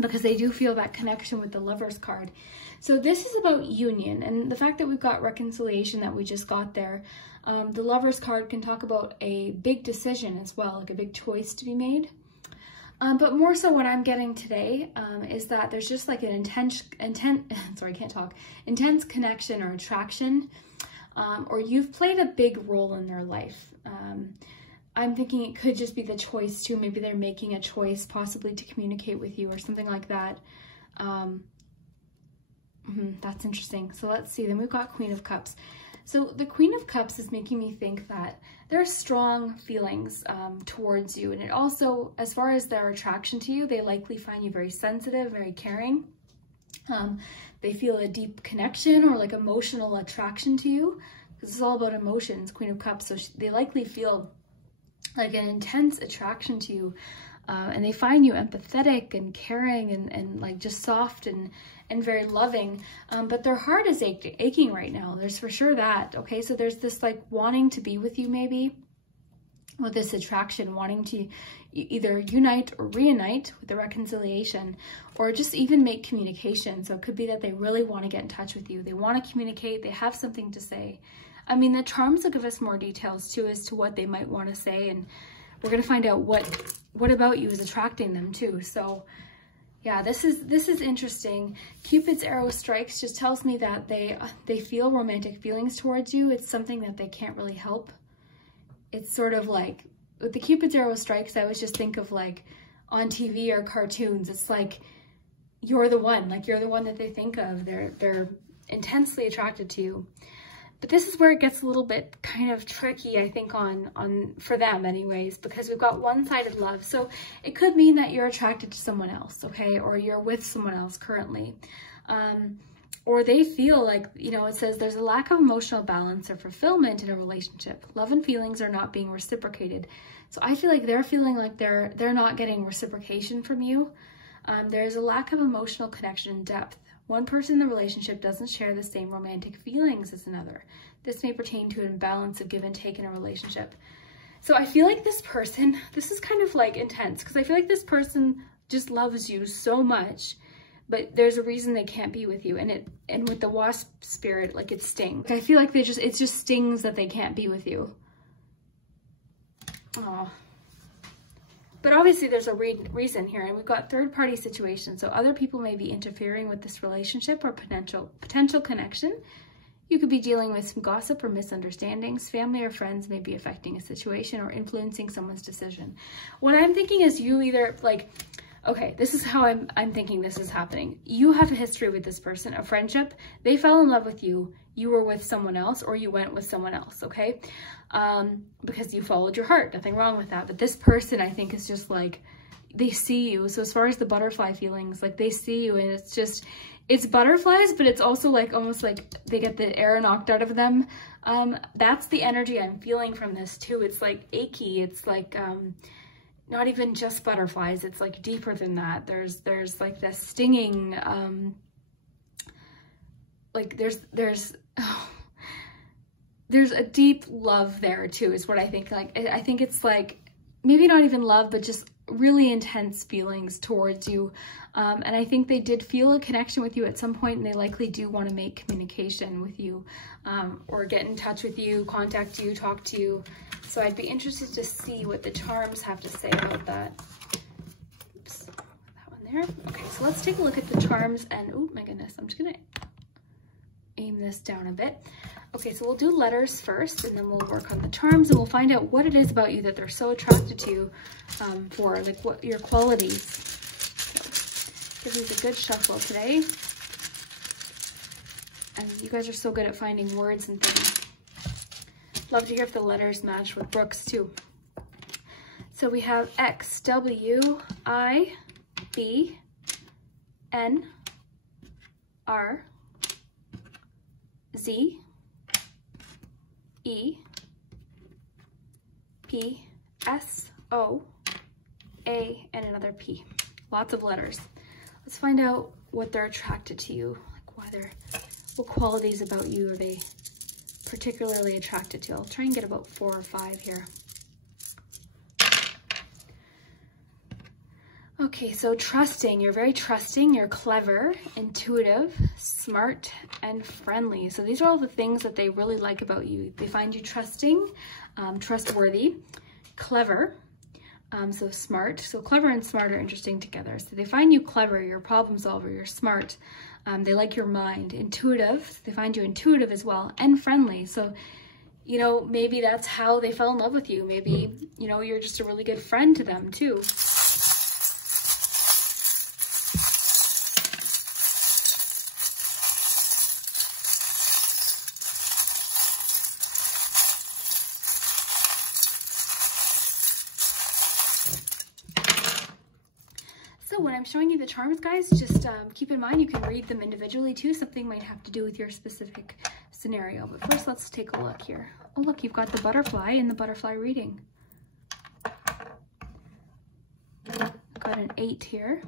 because they do feel that connection with the Lovers card. So this is about union, and the fact that we've got reconciliation that we just got there. The Lovers card can talk about a big decision as well, like a big choice to be made. But more so what I'm getting today is that there's just like an intense connection or attraction, or you've played a big role in their life. I'm thinking it could just be the choice too. Maybe they're making a choice possibly to communicate with you or something like that. That's interesting. So let's see, then we've got Queen of Cups. So the Queen of Cups is making me think that there are strong feelings towards you. And it also, as far as their attraction to you, they likely find you very sensitive, very caring. They feel a deep connection or like emotional attraction to you, because it's all about emotions, Queen of Cups. So they likely feel like an intense attraction to you. And they find you empathetic and caring and like just soft and very loving, but their heart is aching right now. There's for sure that, okay? So there's this like wanting to be with you maybe, with this attraction, wanting to either unite or reunite with the reconciliation, or just even make communication. So it could be that they really want to get in touch with you. They want to communicate, they have something to say. I mean, the charms will give us more details too as to what they might want to say, and we're going to find out what about you is attracting them too. So yeah, this is interesting. Cupid's arrow strikes just tells me that they feel romantic feelings towards you. It's something that they can't really help. It's sort of like with the Cupid's arrow strikes, I always just think of like on TV or cartoons. It's like you're the one, like you're the one that they think of. They're intensely attracted to you. But this is where it gets a little bit kind of tricky, I think, for them anyways, because we've got one-sided love. So it could mean that you're attracted to someone else, okay? Or you're with someone else currently. Or they feel like, you know, it says there's a lack of emotional balance or fulfillment in a relationship. Love and feelings are not being reciprocated. So I feel like they're feeling like they're not getting reciprocation from you. There's a lack of emotional connection and depth. One person in the relationship doesn't share the same romantic feelings as another. This may pertain to an imbalance of give and take in a relationship. So I feel like this person, this is kind of like intense, because I feel like this person just loves you so much, but there's a reason they can't be with you. And with the wasp spirit, like it stings. I feel like it just stings that they can't be with you. Oh. But obviously there's a reason here, and we've got third-party situations. So other people may be interfering with this relationship or potential connection. You could be dealing with some gossip or misunderstandings. Family or friends may be affecting a situation or influencing someone's decision. What I'm thinking is you either like, okay, this is how I'm thinking this is happening. You have a history with this person, a friendship. They fell in love with you. You were with someone else, or you went with someone else, okay? Because you followed your heart, nothing wrong with that. But this person, I think, is just like, they see you. So as far as the butterfly feelings, like they see you, and it's butterflies, but it's also like almost like they get the air knocked out of them. That's the energy I'm feeling from this too. It's like achy. It's like, not even just butterflies. It's like deeper than that. There's like this stinging, like there's a deep love there too, is what I think. Like, I think it's like, maybe not even love, but just really intense feelings towards you. And I think they did feel a connection with you at some point, and they likely do want to make communication with you, or get in touch with you, contact you, talk to you. So I'd be interested to see what the charms have to say about that. Oops, that one there. Okay, so let's take a look at the charms, and oh my goodness, I'm just gonna aim this down a bit. Okay, so we'll do letters first, and then we'll work on the charms, and we'll find out what it is about you that they're so attracted to you for, like what your qualities. So give these a good shuffle today. And you guys are so good at finding words and things. Love to hear if the letters match with Brooke's too. So we have X, W, I, B, N, R, Z, E, P, S, O, A, and another P. Lots of letters. Let's find out what they're attracted to you, like what qualities about you are they particularly attracted to. I'll try and get about 4 or 5 here. Okay, so trusting. You're very trusting. You're clever, intuitive, smart, and friendly. So these are all the things that they really like about you. They find you trusting, trustworthy, clever, So smart, so clever and smart are interesting together. So they find you clever, you're a problem solver, you're smart. They like your mind. Intuitive, they find you intuitive as well, and friendly. So, you know, maybe that's how they fell in love with you. Maybe, you know, you're just a really good friend to them too. When I'm showing you the charms, guys, just keep in mind you can read them individually too. Something might have to do with your specific scenario. But first, let's take a look here. Oh, look, you've got the butterfly in the butterfly reading. Got an 8 here.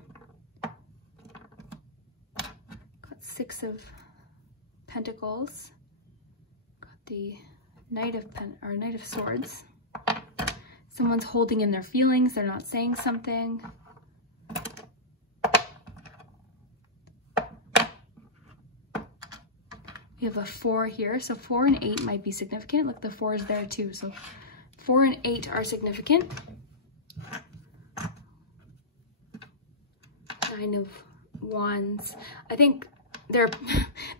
Got 6 of Pentacles. Got the Knight of Swords. Someone's holding in their feelings. They're not saying something. We have a 4 here, so 4 and 8 might be significant. Look, the 4 is there too, so 4 and 8 are significant. 9 of Wands. I think the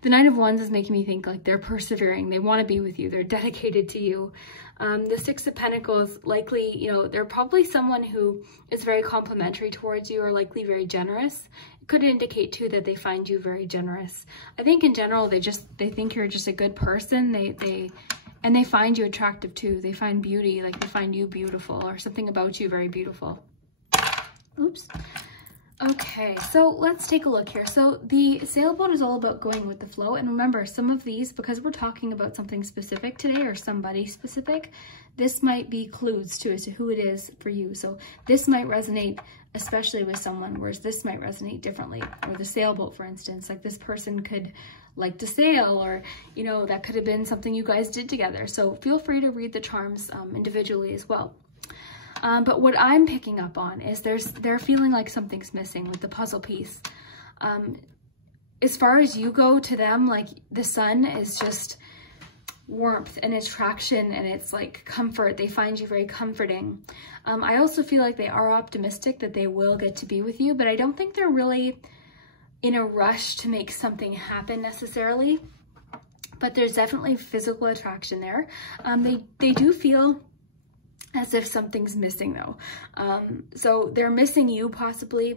Nine of Wands is making me think like they're persevering. They want to be with you. They're dedicated to you. The 6 of Pentacles, likely, you know, they're probably someone who is very complimentary towards you, or likely very generous. It could indicate too that they find you very generous. I think in general, they think you're just a good person. And they find you attractive too. They find beauty, like they find you beautiful, or something about you very beautiful. Oops. Okay, so let's take a look here. So the sailboat is all about going with the flow. And remember, some of these, because we're talking about something specific today, or somebody specific, this might be clues too as to who it is for you. So this might resonate especially with someone, whereas this might resonate differently. Or the sailboat, for instance, like this person could like to sail, or, you know, that could have been something you guys did together. So feel free to read the charms individually as well. But what I'm picking up on is they're feeling like something's missing with the puzzle piece. As far as you go to them, like the sun is just warmth and attraction, and it's like comfort. They find you very comforting. I also feel like they are optimistic that they will get to be with you, but I don't think they're really in a rush to make something happen necessarily. But there's definitely physical attraction there. They do feel as if something's missing though. So they're missing you possibly.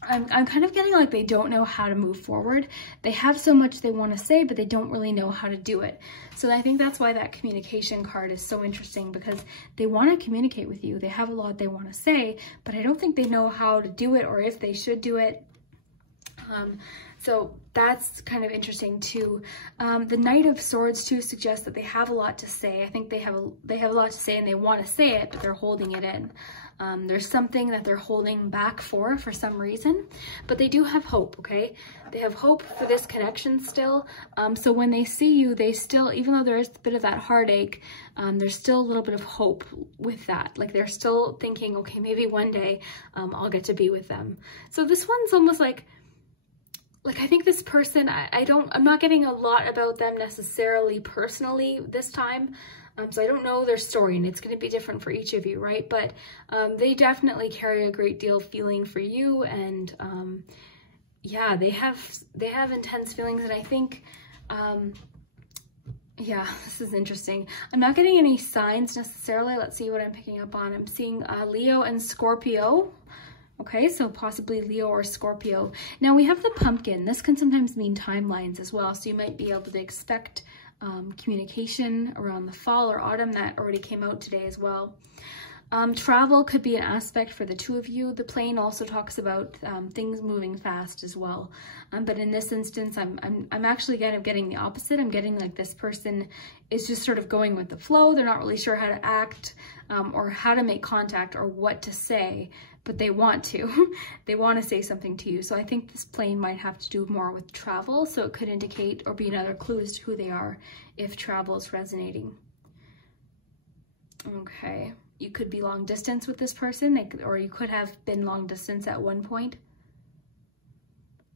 I'm kind of getting like they don't know how to move forward. They have so much they want to say, but they don't really know how to do it. So I think that's why that communication card is so interesting, because they want to communicate with you. They have a lot they want to say, but I don't think they know how to do it, or if they should do it. So that's kind of interesting too. The Knight of Swords too suggests that they have a lot to say. I think they have a lot to say and they want to say it, but they're holding it in. There's something that they're holding back for some reason, but they do have hope, okay? They have hope for this connection still. So when they see you, they still, even though there is a bit of that heartache, there's still a little bit of hope with that. Like they're still thinking, okay, maybe one day I'll get to be with them. So this one's almost like I think this person, I'm not getting a lot about them necessarily personally this time. So I don't know their story, and it's going to be different for each of you, right? But they definitely carry a great deal of feeling for you, and yeah, they have intense feelings, and I think, yeah, this is interesting. I'm not getting any signs necessarily. Let's see what I'm picking up on. I'm seeing Leo and Scorpio. Okay, so possibly Leo or Scorpio. Now we have the pumpkin. This can sometimes mean timelines as well. So you might be able to expect communication around the fall or autumn. That already came out today as well. Travel could be an aspect for the two of you. The plane also talks about things moving fast as well. But in this instance, I'm actually kind of getting the opposite. I'm getting like this person is just sort of going with the flow. They're not really sure how to act or how to make contact or what to say, but they want to. They want to say something to you. So I think this plane might have to do more with travel. So it could indicate or be another clue as to who they are if travel is resonating. Okay. You could be long distance with this person, or you could have been long distance at one point.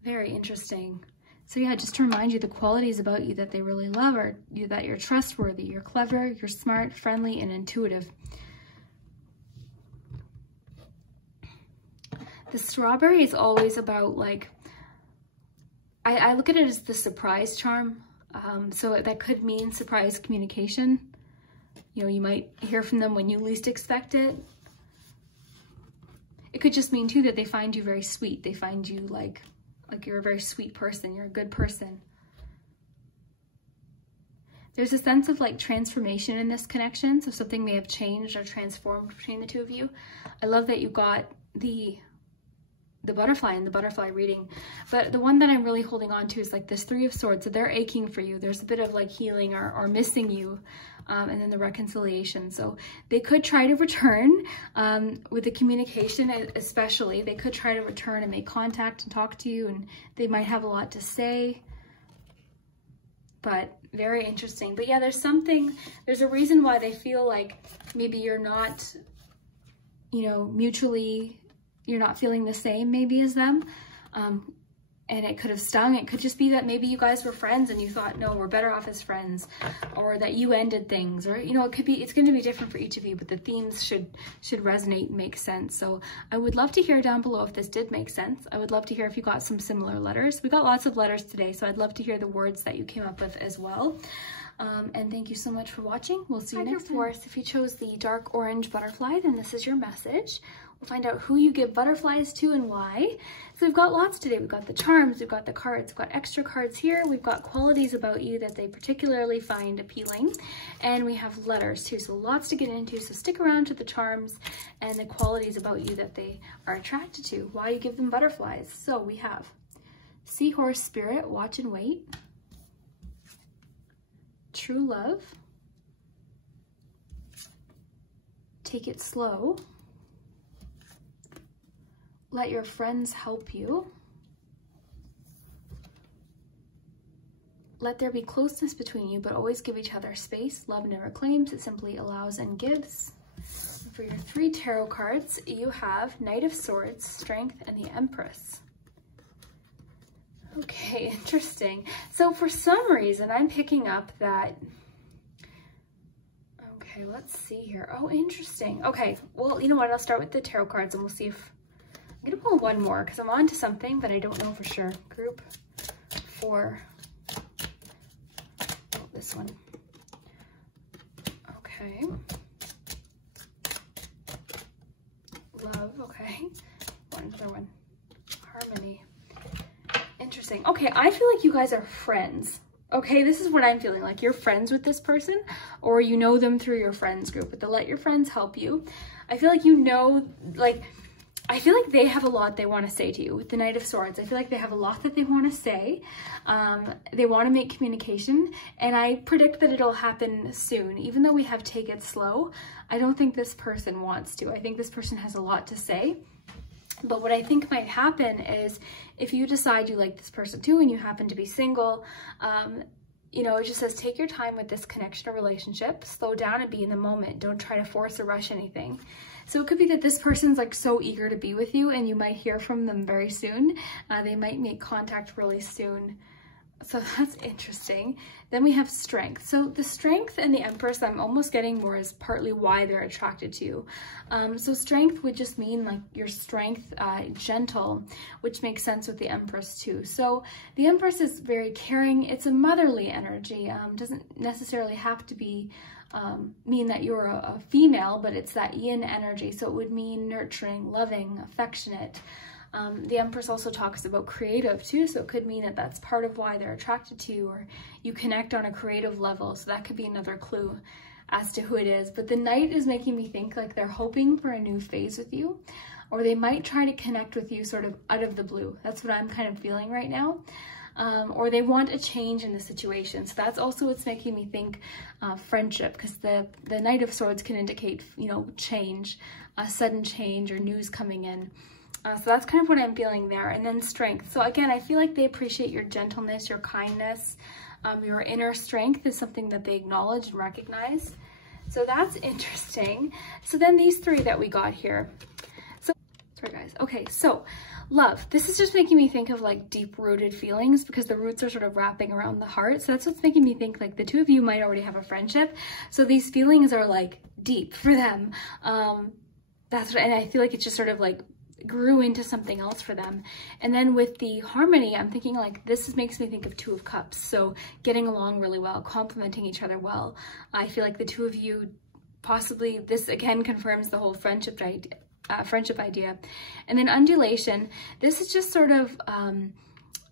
Very interesting. So yeah, just to remind you the qualities about you that they really love are that you're trustworthy, you're clever, you're smart, friendly, and intuitive. The strawberry is always about like, I look at it as the surprise charm. So that could mean surprise communication. You know, you might hear from them when you least expect it. It could just mean too that they find you very sweet. They find you like you're a very sweet person. You're a good person. There's a sense of like transformation in this connection. So something may have changed or transformed between the two of you. I love that you got the butterfly and the butterfly reading, but the one that I'm really holding on to is like this Three of Swords. So they're aching for you. There's a bit of like healing or missing you, and then the reconciliation. So they could try to return with the communication, especially. They could try to return and make contact and talk to you, and they might have a lot to say. But very interesting. But yeah, there's a reason why they feel like maybe you're not, you know, mutually, you're not feeling the same maybe as them. And it could have stung. It could just be that maybe you guys were friends and you thought, no, we're better off as friends, or that you ended things, or, you know, it's going to be different for each of you, but the themes should resonate and make sense. So I would love to hear down below if this did make sense. I would love to hear if you got some similar letters. We got lots of letters today, so I'd love to hear the words that you came up with as well. And thank you so much for watching. We'll see you next time. If you chose the dark orange butterfly, then this is your message. We'll find out who you give butterflies to and why. So we've got lots today. We've got the charms, we've got the cards, we've got extra cards here. We've got qualities about you that they particularly find appealing. And we have letters too, so lots to get into. So stick around to the charms and the qualities about you that they are attracted to, why you give them butterflies. So we have Seahorse Spirit, watch and wait. True love. Take it slow. Let your friends help you. Let there be closeness between you, but always give each other space. Love never claims, it simply allows and gives. For your 3 tarot cards, you have Knight of Swords, Strength, and the Empress. Okay, interesting. So for some reason, I'm picking up that, okay, let's see here. Oh, interesting. Okay, well, you know what? I'll start with the tarot cards and we'll see if, I'm gonna pull one more because I'm on to something, but I don't know for sure. Group 4, oh, this one. Okay. Love, okay. Another one. Harmony. Interesting. Okay, I feel like you guys are friends. Okay, this is what I'm feeling like. You're friends with this person, or you know them through your friends group, but to let your friends help you. I feel like you know, like, I feel like they have a lot they want to say to you. With the Knight of Swords, I feel like they have a lot that they want to say. They want to make communication, and I predict that it'll happen soon. Even though we have take it slow, I don't think this person wants to. I think this person has a lot to say. But what I think might happen is if you decide you like this person too and you happen to be single, you know, it just says take your time with this connection or relationship, slow down and be in the moment. Don't try to force or rush anything. So it could be that this person's like so eager to be with you and you might hear from them very soon. They might make contact really soon. So that's interesting. Then we have Strength. So the Strength and the Empress, I'm almost getting more as partly why they're attracted to you. So Strength would just mean like your strength, gentle, which makes sense with the Empress too. So the Empress is very caring. It's a motherly energy. Doesn't necessarily have to be mean that you're a female, but it's that yin energy. So it would mean nurturing, loving, affectionate. The Empress also talks about creative too, so it could mean that that's part of why they're attracted to you, or you connect on a creative level, so that could be another clue as to who it is. But the Knight is making me think like they're hoping for a new phase with you, or they might try to connect with you sort of out of the blue. That's what I'm kind of feeling right now. Or they want a change in the situation. So that's also what's making me think friendship, because the Knight of Swords can indicate, you know, change, a sudden change or news coming in. So that's kind of what I'm feeling there. And then Strength. So again, I feel like they appreciate your gentleness, your kindness, your inner strength is something that they acknowledge and recognize. So that's interesting. So then these 3 that we got here. So, sorry guys. Okay, so love. This is just making me think of like deep-rooted feelings because the roots are sort of wrapping around the heart. So that's what's making me think like the 2 of you might already have a friendship. So these feelings are like deep for them. And I feel like it's just sort of like, grew into something else for them. And then with the harmony, I'm thinking like this makes me think of Two of Cups. So getting along really well, complementing each other well. I feel like the two of you possibly, this again confirms the whole friendship idea. And then undulation, this is just sort of,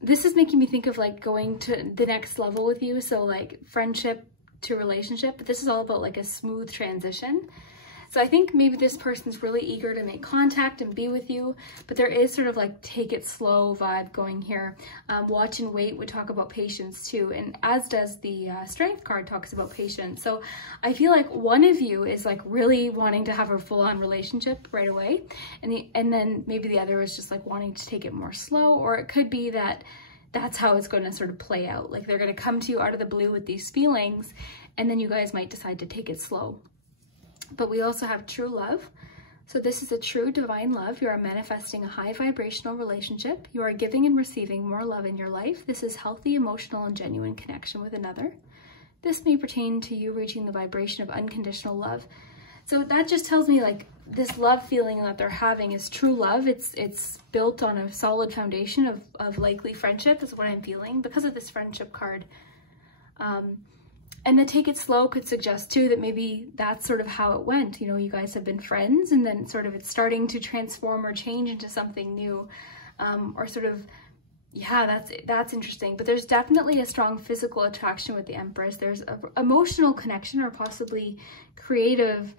this is making me think of like going to the next level with you. So like friendship to relationship, but this is all about like a smooth transition. So I think maybe this person's really eager to make contact and be with you, but there is sort of like take it slow vibe going here. Watch and wait would talk about patience too, and as does the strength card talks about patience. So I feel like one of you is like really wanting to have a full-on relationship right away, and then maybe the other is just like wanting to take it more slow, or it could be that that's how it's going to sort of play out. Like they're going to come to you out of the blue with these feelings, and then you guys might decide to take it slow. But we also have true love. So this is a true divine love. You are manifesting a high vibrational relationship. You are giving and receiving more love in your life. This is healthy, emotional, and genuine connection with another. This may pertain to you reaching the vibration of unconditional love. So that just tells me like this love feeling that they're having is true love. It's built on a solid foundation of likely friendship is what I'm feeling because of this friendship card. And the take it slow could suggest too that maybe that's sort of how it went. You know, you guys have been friends and then sort of it's starting to transform or change into something new, or sort of, yeah, that's interesting. But there's definitely a strong physical attraction with the Empress. There's an emotional connection or possibly creative,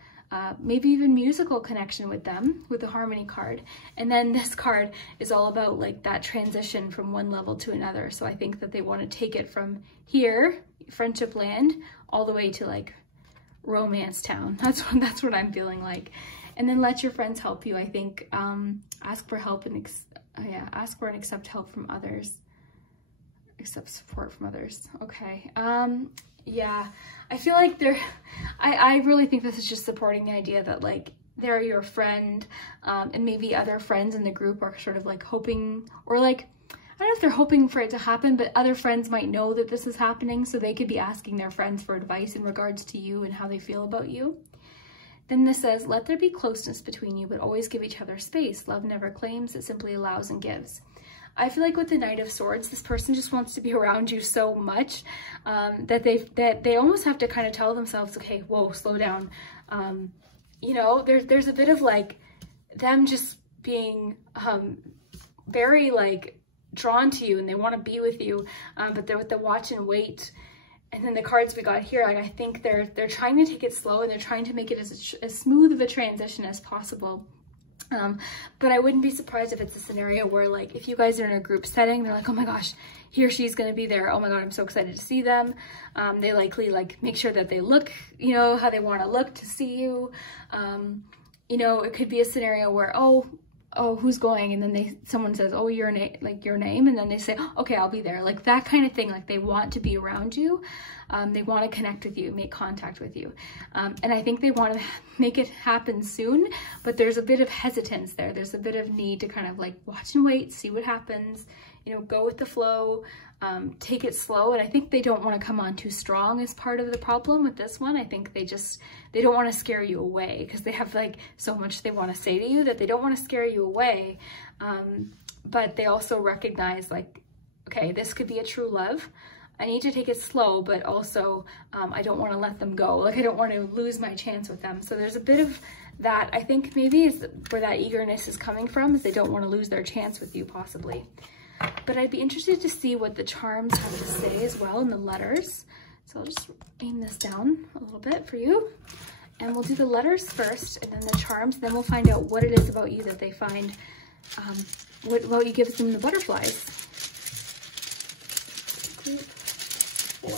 maybe even musical connection with them with the harmony card. And then this card is all about like that transition from one level to another. So I think that they want to take it from here, friendship land, all the way to like romance town. That's what I'm feeling like. And then let your friends help you. I think ask for help and ask for and accept help from others. Accept support from others. Okay. Yeah, I feel like I really think this is just supporting the idea that like they're your friend, and maybe other friends in the group are sort of like hoping, or like, I don't know if they're hoping for it to happen, but other friends might know that this is happening, so they could be asking their friends for advice in regards to you and how they feel about you. Then this says, let there be closeness between you, but always give each other space. Love never claims, it simply allows and gives. I feel like with the Knight of Swords, this person just wants to be around you so much that they almost have to kind of tell themselves, okay, whoa, slow down. You know, there's a bit of like them just being very like drawn to you and they want to be with you, but they're with the watch and wait. And then the cards we got here, like I think they're trying to take it slow and they're trying to make it as smooth of a transition as possible. But I wouldn't be surprised if it's a scenario where like if you guys are in a group setting, they're like, oh my gosh, he or she's gonna be there. Oh my God, I'm so excited to see them. They likely like make sure that they look, you know, how they want to look to see you. You know, it could be a scenario where, oh, who's going? And then someone says, oh, your name, and then they say, oh, okay, I'll be there. Like that kind of thing. Like they want to be around you. They want to connect with you, make contact with you. And I think they want to make it happen soon, but there's a bit of hesitance there. There's a bit of need to kind of like watch and wait, see what happens, you know, go with the flow, take it slow. And I think they don't want to come on too strong as part of the problem with this one. I think they don't want to scare you away because they have like so much they want to say to you that they don't want to scare you away. But they also recognize like, okay, this could be a true love. I need to take it slow, but also I don't want to let them go. Like I don't want to lose my chance with them. So there's a bit of that. I think maybe is where that eagerness is coming from, is they don't want to lose their chance with you possibly. But I'd be interested to see what the charms have to say as well in the letters. So I'll just aim this down a little bit for you. And we'll do the letters first and then the charms. Then we'll find out what it is about you that they find, what about you gives them the butterflies. Group 4.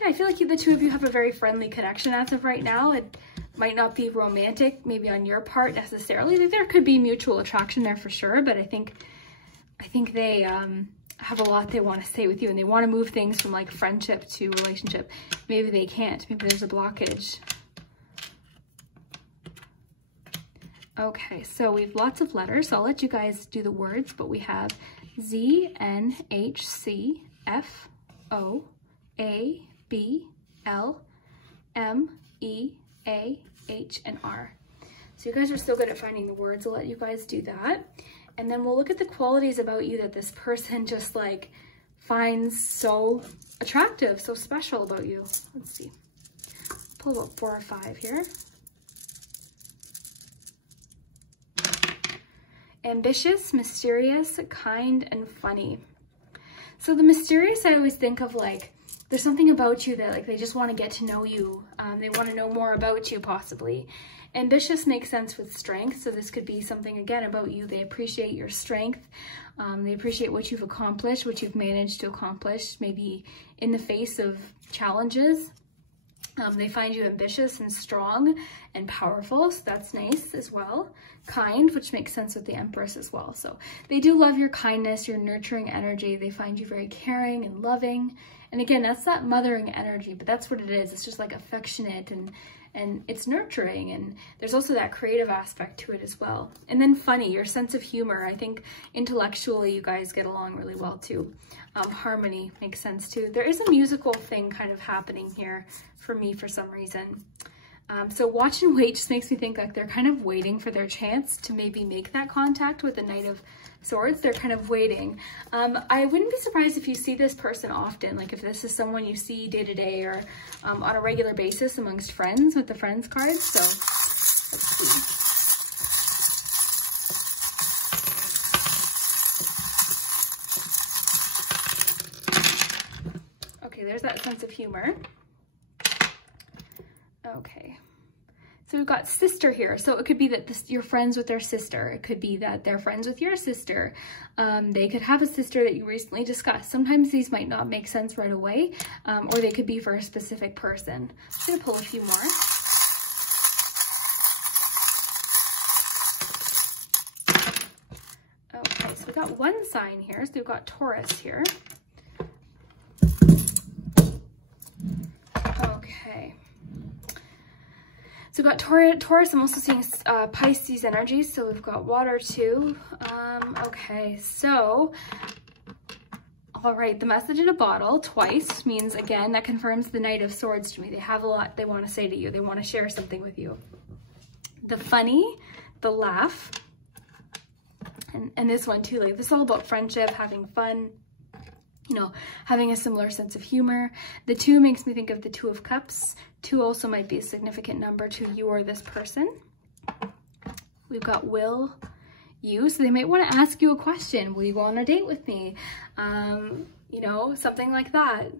Yeah, I feel like the two of you have a very friendly connection as of right now. It might not be romantic, maybe on your part necessarily. There could be mutual attraction there for sure, but I think they have a lot they want to say with you, and they want to move things from like friendship to relationship. Maybe they can't. Maybe there's a blockage. Okay, so we have lots of letters. So I'll let you guys do the words, but we have Z, N, H, C, F, O, A, B, L, M, E, A, H, and R. So you guys are still good at finding the words. I'll let you guys do that. And then we'll look at the qualities about you that this person just like finds so attractive, so special about you. Let's see. Pull about 4 or 5 here. Ambitious, mysterious, kind, and funny. So the mysterious, I always think of like, there's something about you that like they just want to get to know you. They want to know more about you possibly. Ambitious makes sense with strength. So this could be something again about you. They appreciate your strength. They appreciate what you've accomplished, what you've managed to accomplish, maybe in the face of challenges. They find you ambitious and strong and powerful, so that's nice as well. Kind, which makes sense with the Empress as well. So they do love your kindness, your nurturing energy. They find you very caring and loving. And again, that's that mothering energy, but that's what it is. It's just like affectionate and it's nurturing. And there's also that creative aspect to it as well. And then funny, your sense of humor. I think intellectually you guys get along really well too. Harmony makes sense too. There is a musical thing kind of happening here for me for some reason. So watch and wait just makes me think like they're kind of waiting for their chance to maybe make that contact with the Knight of Swords. They're kind of waiting. I wouldn't be surprised if you see this person often, like if this is someone you see day to day or on a regular basis amongst friends with the friends card. So let's see. Okay, there's that sense of humor. Okay. So we've got sister here. So it could be that you're friends with their sister. It could be that they're friends with your sister. They could have a sister that you recently discussed. Sometimes these might not make sense right away, or they could be for a specific person. I'm gonna pull a few more. Okay, so we got one sign here. So we've got Taurus here. Okay. So we've got Taurus, I'm also seeing Pisces energy, so we've got water too. Okay, so, all right, the message in a bottle twice means, again, that confirms the Knight of Swords to me. They have a lot they want to say to you. They want to share something with you. The funny, the laugh, and this one too, like this is all about friendship, having fun, you know, having a similar sense of humor. The 2 makes me think of the 2 of Cups. 2 also might be a significant number to you or this person. We've got will you, so they might want to ask you a question. Will you go on a date with me? You know, something like that.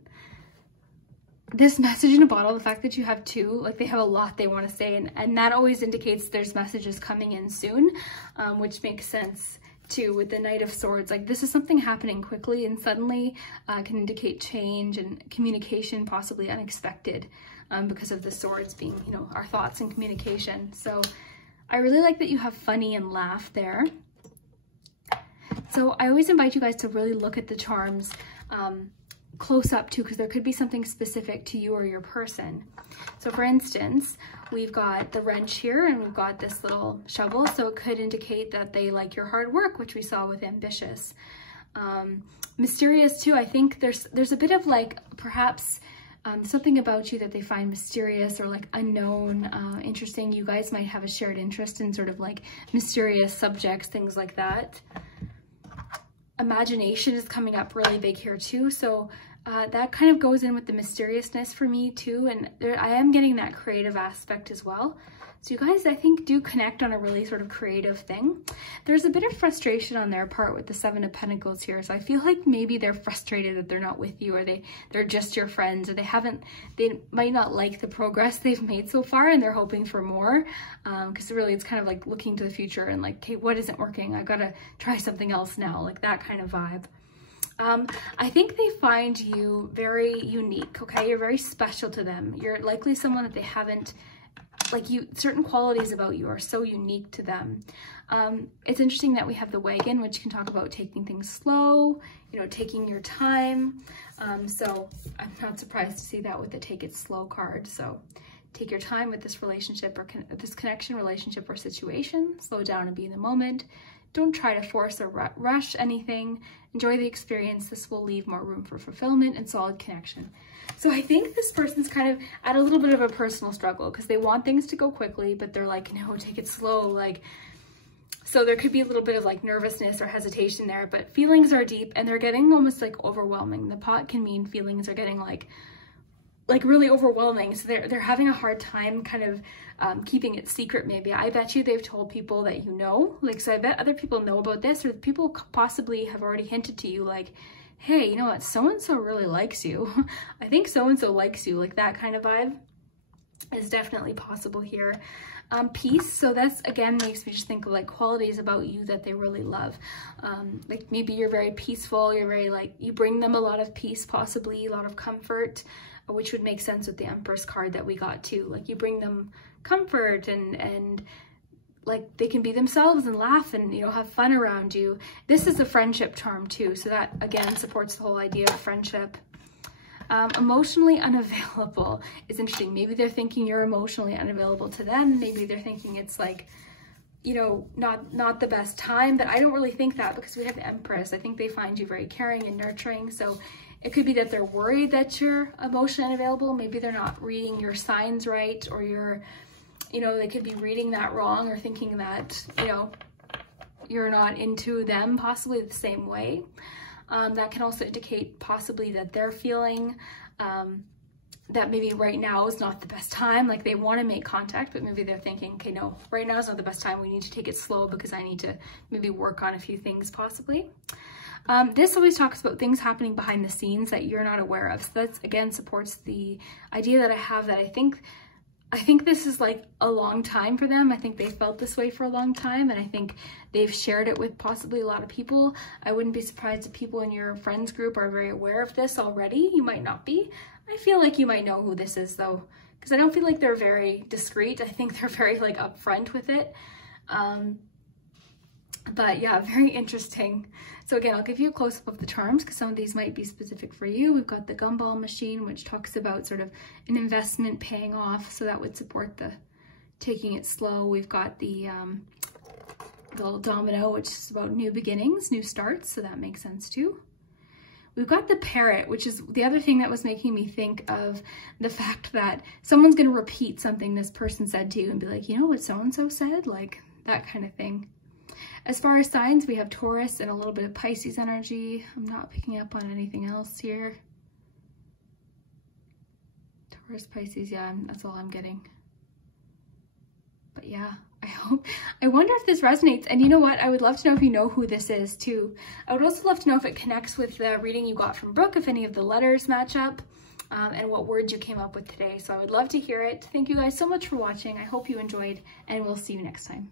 This message in a bottle, the fact that you have 2, like they have a lot they want to say, and that always indicates there's messages coming in soon, which makes sense too with the Knight of Swords. Like this is something happening quickly and suddenly, can indicate change and communication, possibly unexpected, because of the swords being, you know, our thoughts and communication. So I really like that you have funny and laugh there. So I always invite you guys to really look at the charms close up too, because there could be something specific to you or your person. So for instance, we've got the wrench here and we've got this little shovel, so it could indicate that they like your hard work, which we saw with ambitious. Mysterious too, I think there's a bit of like perhaps something about you that they find mysterious or like unknown, interesting. You guys might have a shared interest in sort of like mysterious subjects, things like that. Imagination is coming up really big here too, so that kind of goes in with the mysteriousness for me too, and I am getting that creative aspect as well. So you guys, I think, do connect on a really sort of creative thing. There's a bit of frustration on their part with the 7 of Pentacles here, so I feel like maybe they're frustrated that they're not with you, or they're just your friends, or they might not like the progress they've made so far, and they're hoping for more, because really it's kind of like looking to the future and like, okay, what isn't working? I gotta try something else now, like that kind of vibe. I think they find you very unique, okay? You're very special to them. You're likely someone that they haven't, like certain qualities about you are so unique to them. It's interesting that we have the wagon, which can talk about taking things slow, you know, taking your time. So I'm not surprised to see that with the take it slow card. So take your time with this relationship or this connection, relationship, or situation. Slow down and be in the moment. Don't try to force or rush anything. Enjoy the experience. This will leave more room for fulfillment and solid connection. So I think this person's kind of at a little bit of a personal struggle because they want things to go quickly, but they're like, no, take it slow. Like, so there could be a little bit of like nervousness or hesitation there, but feelings are deep and they're getting almost like overwhelming. The pot can mean feelings are getting like really overwhelming. So they're having a hard time kind of keeping it secret maybe. I bet you they've told people that you know, like, so I bet other people know about this, or people possibly have already hinted to you like, hey, you know what, so-and-so really likes you. I think so-and-so likes you, like that kind of vibe is definitely possible here. Peace, so that's again makes me just think of like qualities about you that they really love. Like maybe you're very peaceful, you're very like, you bring them a lot of peace, possibly a lot of comfort, which would make sense with the Empress card that we got too. Like you bring them comfort and like they can be themselves and laugh and, you know, have fun around you. This is a friendship charm too, so that again supports the whole idea of friendship. Emotionally unavailable is interesting. Maybe they're thinking you're emotionally unavailable to them. Maybe they're thinking it's like, you know, not the best time, but I don't really think that because we have the Empress. I think they find you very caring and nurturing. So it could be that they're worried that you're emotionally unavailable. Maybe they're not reading your signs right, or you're, you know, they could be reading that wrong or thinking that, you know, you're not into them possibly the same way. That can also indicate possibly that they're feeling that maybe right now is not the best time. Like they want to make contact, but maybe they're thinking, okay, no, right now is not the best time. We need to take it slow because I need to maybe work on a few things possibly. This always talks about things happening behind the scenes that you're not aware of. So that's again supports the idea that I have that I think this is like a long time for them. I think they felt this way for a long time, and I think they've shared it with possibly a lot of people. I wouldn't be surprised if people in your friends group are very aware of this already. You might not be. I feel like you might know who this is though, because I don't feel like they're very discreet. I think they're very like upfront with it. But yeah, very interesting. So again, I'll give you a close-up of the charms because some of these might be specific for you. We've got the gumball machine, which talks about sort of an investment paying off. So that would support the taking it slow. We've got the little domino, which is about new beginnings, new starts. So that makes sense too. We've got the parrot, which is the other thing that was making me think of the fact that someone's going to repeat something this person said to you and be like, you know what so-and-so said? Like that kind of thing. As far as signs, we have Taurus and a little bit of Pisces energy. I'm not picking up on anything else here. Taurus, Pisces, yeah, that's all I'm getting. But yeah, I wonder if this resonates. And you know what? I would love to know if you know who this is too. I would also love to know if it connects with the reading you got from Brooke, if any of the letters match up, and what words you came up with today. So I would love to hear it. Thank you guys so much for watching. I hope you enjoyed, and we'll see you next time.